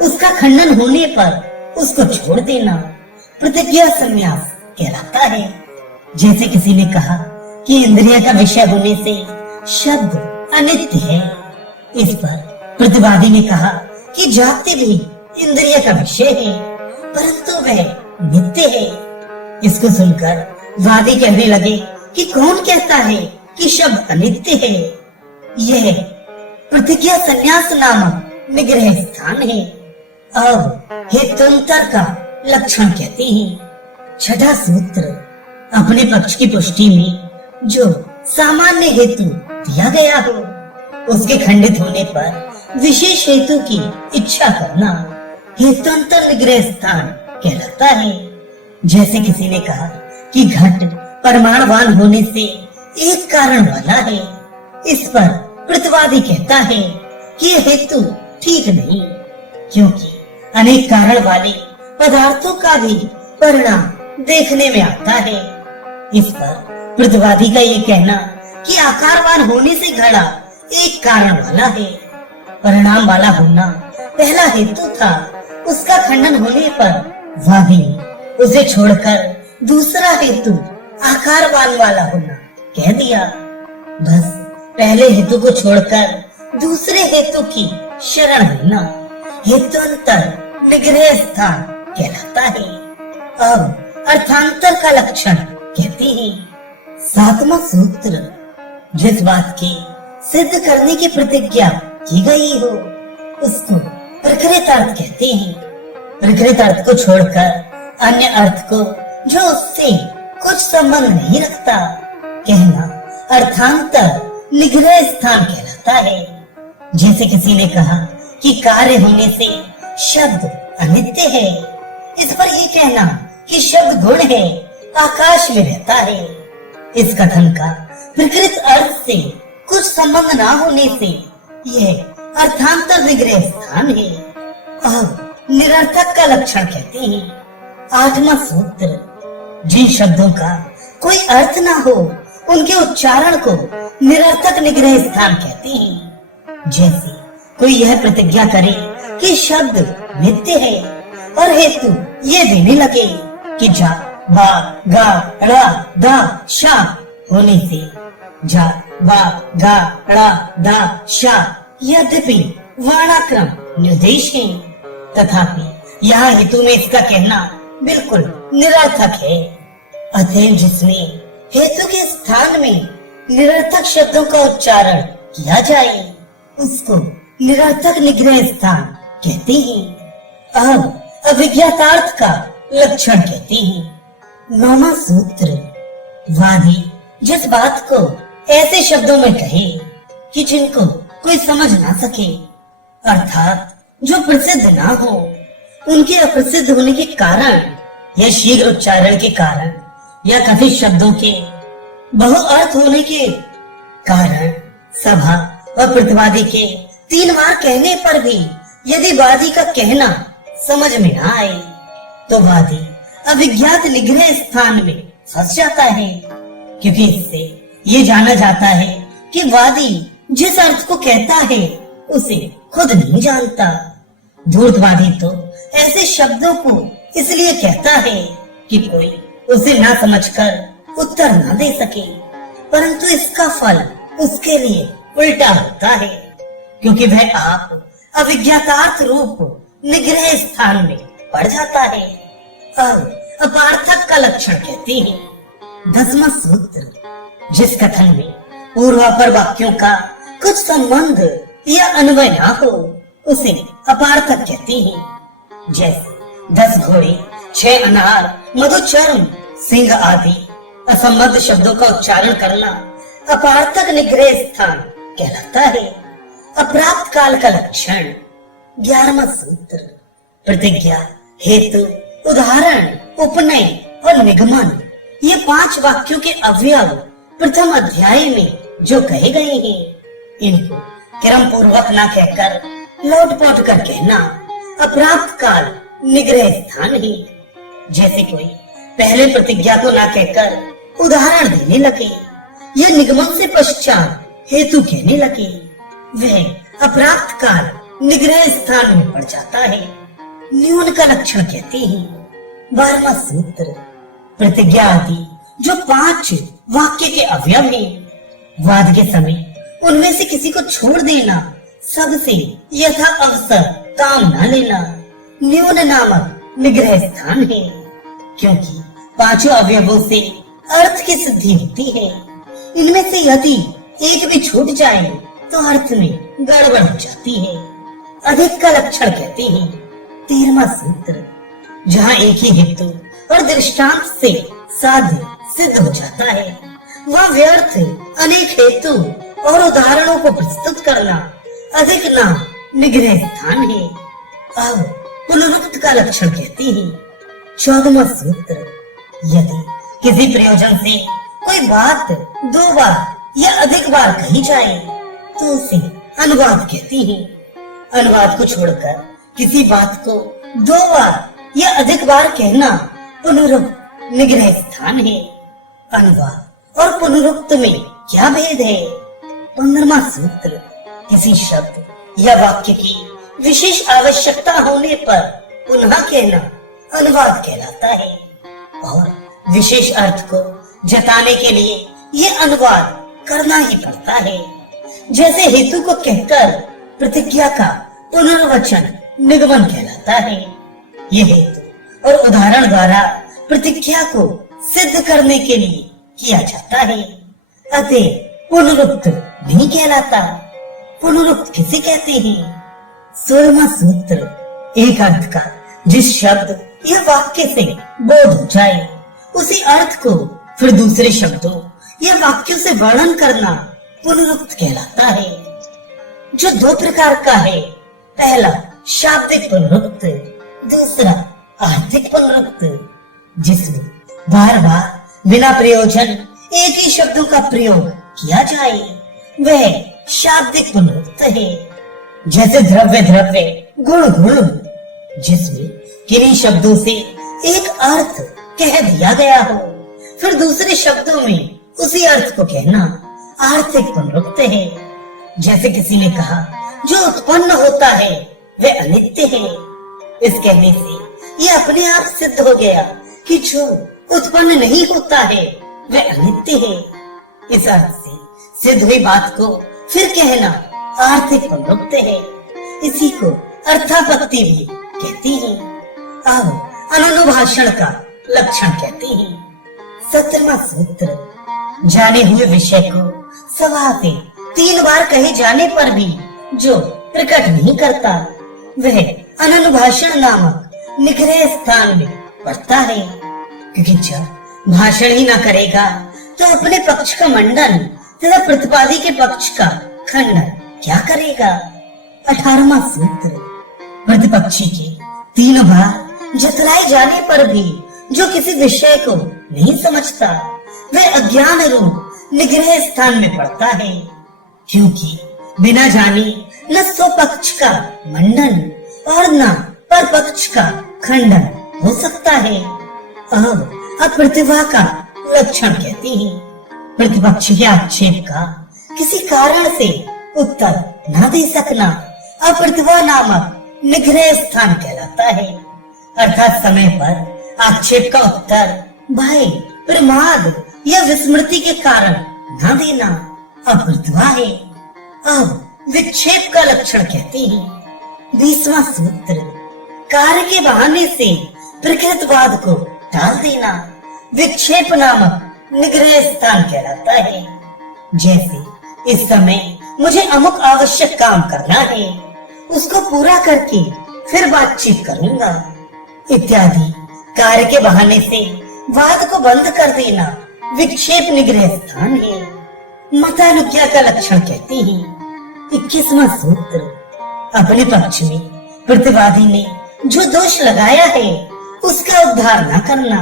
उसका खंडन होने पर उसको छोड़ देना प्रतिज्ञा संन्यास कहलाता है। जैसे किसी ने कहा कि इंद्रिय का विषय होने से शब्द अनित्य है। इस पर प्रतिवादी ने कहा कि जाति भी इंद्रिय का विषय है, परंतु वह नित्य है। इसको सुनकर वादी कहने लगे कि कौन कहता है कि शब्द अनित्य है। यह प्रतिज्ञा संन्यास नामक निग्रह स्थान है। अब हेतुंतर का लक्षण कहते हैं। छठा सूत्र, अपने पक्ष की पुष्टि में जो सामान्य हेतु दिया गया हो उसके खंडित होने पर विशेष हेतु की इच्छा करना हेतुंतर निग्रह स्थान कहलाता है। जैसे किसी ने कहा कि घट परमाणुवान होने से एक कारण वाला है। इस पर प्रतिवादी कहता है कि यह हेतु ठीक नहीं, क्योंकि अनेक कारण वाले पदार्थों का भी परिणाम देखने में आता है। इस पर प्रतिवादी का ये कहना कि आकारवान होने से घड़ा एक कारण वाला है, परिणाम वाला होना पहला हेतु था, उसका खंडन होने पर वादी उसे छोड़कर दूसरा हेतु आकारवान वाला होना कह दिया। बस पहले हेतु को छोड़कर दूसरे हेतु की शरण लेना हेतुअंतर निग्रह स्थान कहलाता है। अब अर्थांतर का लक्षण कहते हैं। सातवां सूत्र, जिस बात की सिद्ध करने की प्रतिज्ञा की गई हो उसको प्रकृत अर्थ कहते हैं। प्रकृत अर्थ को छोड़कर अन्य अर्थ को जो उससे कुछ संबंध नहीं रखता कहना अर्थांतर निग्रह स्थान कहलाता है। जैसे किसी ने कहा कि कार्य होने से शब्द अनित्य है, इस पर यह कहना कि शब्द गुण है, आकाश में रहता है। इस कथन का प्रकृत अर्थ से कुछ संबंध ना होने से यह अर्थांतर निग्रह स्थान है। अब निरर्थक का लक्षण कहते हैं। आठवां सूत्र, जिन शब्दों का कोई अर्थ ना हो उनके उच्चारण को निरर्थक निग्रह स्थान कहते हैं। जैसे कोई यह प्रतिज्ञा करे कि शब्द नित्य है और हेतु ये देने लगे कि जा बा गा रा दा शा होने से जा बा गा रा दा शा यद्यपि वर्णाक्रम निर्देश है, तथापि यहाँ हेतु में इसका कहना बिल्कुल निरर्थक है। अतः जिसमें हेतु के स्थान में निरर्थक शब्दों का उच्चारण किया जाए उसको निरर्थक निग्रह स्थान कहते हैं। अब अभिज्ञातार्थ का लक्षण कहते हैं। नौवां सूत्र, वादी जिस बात को ऐसे शब्दों में कहे कि जिनको कोई समझ ना सके, अर्थात जो प्रसिद्ध ना हो, उनके अप्रसिद्ध होने के कारण या शीघ्र उच्चारण के कारण या कथित शब्दों के बहुअर्थ होने के कारण सभा व प्रतिवादी के 3 बार कहने पर भी यदि वादी का कहना समझ में ना आए तो वादी अभिज्ञात निग्रह स्थान में फंस जाता है, क्योंकि इससे ये जाना जाता है कि वादी जिस अर्थ को कहता है उसे खुद नहीं जानता। धूर्तवादी तो ऐसे शब्दों को इसलिए कहता है कि कोई उसे ना समझकर उत्तर ना दे सके, परंतु इसका फल उसके लिए उल्टा होता है, क्योंकि वह आप अभिज्ञातार्थ रूप निग्रह स्थान में पड़ जाता है। अब अपार्थक का लक्षण कहते हैं। 10वां सूत्र, जिस कथन में पूर्वापर वाक्यों का कुछ संबंध या अन्वय ना हो उसे अपार्थक कहते हैं। जैसे 10 घोड़े, 6 अनार, मधुचर्म, सिंह आदि असंबद्ध शब्दों का उच्चारण करना अपार्थक निग्रह स्थान कहलाता है। अप्राप्त काल का लक्षण। 11वां सूत्र, प्रतिज्ञा, हेतु, उदाहरण, उपनय और निगमन ये 5 वाक्यों के अवयव प्रथम अध्याय में जो कहे गए हैं, इनको क्रम पूर्वक न कहकर लौट-पौट कर कहना अप्राप्त काल निग्रह स्थान है। जैसे कोई पहले प्रतिज्ञा को न कहकर उदाहरण देने लगे या निगमन से पश्चात हेतु कहने लगे, वह अप्राप्त काल निग्रह स्थान में पड़ जाता है। न्यून का लक्षण कहते हैं। 12वां सूत्र, प्रतिज्ञा आदि जो 5 वाक्य के अवयव हैं, वाद के समय उनमें से किसी को छोड़ देना, सबसे यथा अवसर काम न लेना न्यून नामक निग्रह स्थान है, क्योंकि 5 अवयवों से अर्थ की सिद्धि होती है। इनमें से यदि एक भी छूट जाए तो अर्थ में गड़बड़ हो जाती है। अधिक का लक्षण कहते हैं। 13वां सूत्र, जहाँ एक ही हेतु और दृष्टांत से साध्य सिद्ध हो जाता है, वह व्यर्थ अनेक हेतु और उदाहरणों को प्रस्तुत करना अधिक नाम निग्रह स्थान है। अब पुनरुक्त का लक्षण कहते हैं। 14वां सूत्र, यदि किसी प्रयोजन से कोई बात 2 बार या अधिक बार कही जाए तो उसे अनुवाद कहते हैं। अनुवाद को छोड़कर किसी बात को 2 बार या अधिक बार कहना पुनरुक्त निग्रह स्थान है। अनुवाद और पुनरुक्त में क्या भेद है? 15वां सूत्र, किसी शब्द या वाक्य की विशेष आवश्यकता होने पर पुनः कहना अनुवाद कहलाता है। और विशेष अर्थ को जताने के लिए ये अनुवाद करना ही पड़ता है। जैसे हेतु को कहकर प्रतिज्ञा का पुनर्वचन निगमन कहलाता है। यह हेतु और उदाहरण द्वारा प्रतिज्ञा को सिद्ध करने के लिए किया जाता है। अतः पुनरुक्त नहीं कहलाता। पुनरुक्त किसे कहते हैं? 16वां सूत्र, एक अर्थ का जिस शब्द या वाक्य से बोध हो जाए उसी अर्थ को फिर दूसरे शब्दों या वाक्यों से वर्णन करना पुनरुक्त कहलाता है, जो दो प्रकार का है। पहला शाब्दिक पुनरुक्त, दूसरा आर्थिक पुनरुक्त, जिसमें बार बार बिना प्रयोजन एक ही शब्दों का प्रयोग किया जाए, वह शाब्दिक पुनरुक्त है। जैसे द्रव्य द्रव्य, गुण गुण, जिसमें किन्हीं शब्दों से एक अर्थ कह दिया गया हो, फिर दूसरे शब्दों में उसी अर्थ को कहना आर्थिक पुनरुक्त है। जैसे किसी ने कहा, जो उत्पन्न होता है वह अनित्य है। इस कहने से यह अपने आप सिद्ध हो गया कि जो उत्पन्न नहीं होता है वह अनित्य है। इस अर्थ से सिद्ध हुई बात को फिर कहना आर्थिक पुनरुक्त है। इसी को अर्थापत्ति भी कहती है। अब अनुभाषण का लक्षण कहते हैं। 17वां सूत्र, जाने हुए विषय को सवा से 3 बार कहे जाने पर भी जो प्रकट नहीं करता वह अनुभाषण नामक निग्रह स्थान में पड़ता है। क्योंकि जब भाषण ही न करेगा तो अपने पक्ष का मंडन तथा प्रतिपादी के पक्ष का खंडन क्या करेगा? 18वां सूत्र, प्रतिपक्षी के 3 बार जतलाए जाने पर भी जो किसी विषय को नहीं समझता वह अज्ञान रूप निग्रह स्थान में पड़ता है। क्योंकि बिना जाने न स्वपक्ष का मंडन और न परपक्ष का खंडन हो सकता है। अब प्रतिभा का लक्षण कहते हैं। प्रतिपक्ष के आक्षेप का किसी कारण से उत्तर न दे सकना अप्रतिभा नामक निग्रह स्थान कहलाता है। अर्थात समय पर आक्षेप का उत्तर भय, प्रमाद या विस्मृति के कारण न देना अप्रतिभा है। अब विक्षेप का लक्षण कहते हैं। 20वां सूत्र, कार्य के बहाने से प्रकृतवाद को टाल देना विक्षेप नामक निग्रह स्थान कहलाता है। जैसे इस समय मुझे अमुक आवश्यक काम करना है, उसको पूरा करके फिर बातचीत करूंगा इत्यादि कार्य के बहाने से वाद को बंद कर देना विक्षेप निग्रह स्थान है। मतानुज्ञा का लक्षण कहते हैं। 21वां सूत्र, अपने पक्ष में प्रतिवादी ने जो दोष लगाया है उसका उद्धार न करना,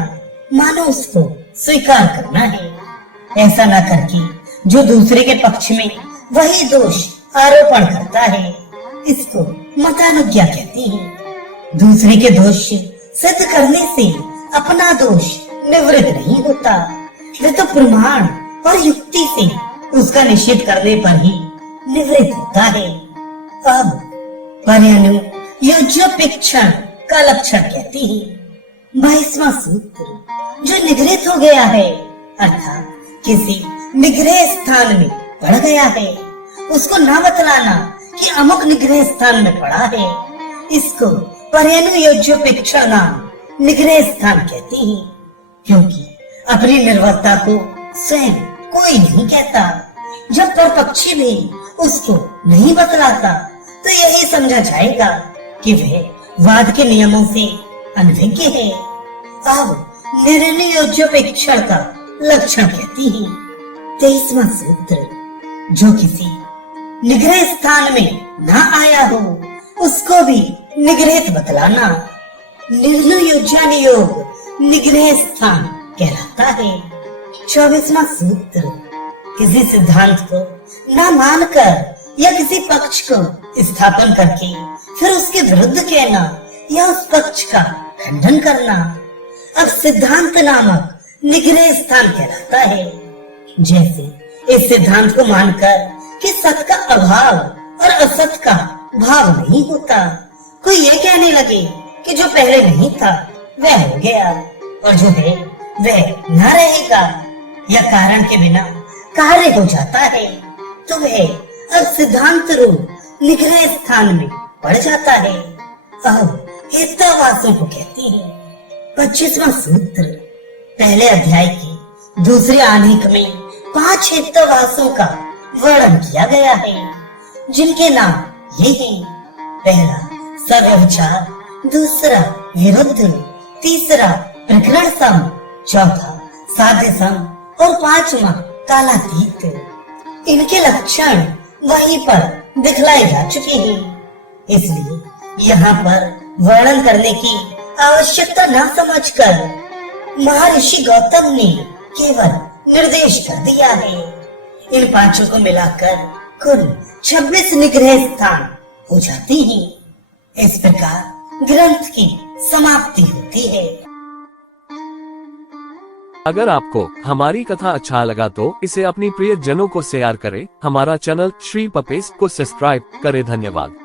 मानो उसको स्वीकार करना है। ऐसा न करके जो दूसरे के पक्ष में वही दोष आरोपण करता है, इसको मतानुज्ञा कहते हैं। दूसरे के दोष सिद्ध करने से अपना दोष निवृत्त नहीं होता, वह तो प्रमाण और युक्ति से उसका निषेध करने पर ही निवृत्त होता है। अब पर्यनु योज्योपेक्षण का लक्षण कहते हैं। 22वां सूत्र, जो निगृहित हो गया है अर्थात किसी निग्रह स्थान में पड़ गया है, उसको न बतलाना कि अमुक निग्रह स्थान में पड़ा है, इसको पर्यनु योज्योपेक्षण नाम निग्रह स्थान कहते हैं। क्योंकि अपनी निर्भरता को स्वयं कोई नहीं कहता, जब परपक्षी भी उसको नहीं बतलाता तो यही समझा जाएगा कि वह वाद के नियमों से अनभिज्ञ है। अब निर्णयोज्योपेक्षण का लक्षण कहती है। 23वां सूत्र, जो किसी निग्रह स्थान में न आया हो उसको भी निग्रहित बतलाना निर्णयोज्यानुयोग निग्रह स्थान कहलाता है। 24वां सूत्र, किसी सिद्धांत को न मानकर या किसी पक्ष को स्थापन करके फिर उसके विरुद्ध कहना या उस पक्ष का खंडन करना अब सिद्धांत नामक निग्रह स्थान कहलाता है। जैसे इस सिद्धांत को मानकर कि सत का अभाव और असत का भाव नहीं होता, कोई ये कहने लगे कि जो पहले नहीं था वह हो गया और जो है वह न रहेगा या कारण के बिना कार्य हो जाता है तो वह अब सिद्धांत रूप निग्रह स्थान में पड़ जाता है। अब हितवासों को कहती है 25वां सूत्र। पहले अध्याय के दूसरे आनेक में 5 हितवासों का वर्णन किया गया है, जिनके नाम ये हैं। पहला सव्यभिचार, दूसरा विरुद्ध, तीसरा प्रकरण सम, चौथा साध्य सम और 5वां कालातीत। इनके लक्षण वहीं पर दिखलाए जा चुके हैं, इसलिए यहाँ पर वर्णन करने की आवश्यकता न समझकर महर्षि गौतम ने केवल निर्देश कर दिया है। इन 5 को मिलाकर कुल 26 निग्रह स्थान हो जाते हैं। इस प्रकार ग्रंथ की समाप्ति होती है। अगर आपको हमारी कथा अच्छा लगा तो इसे अपनी प्रिय जनों को शेयर करें। हमारा चैनल श्री पपेश को सब्सक्राइब करें। धन्यवाद।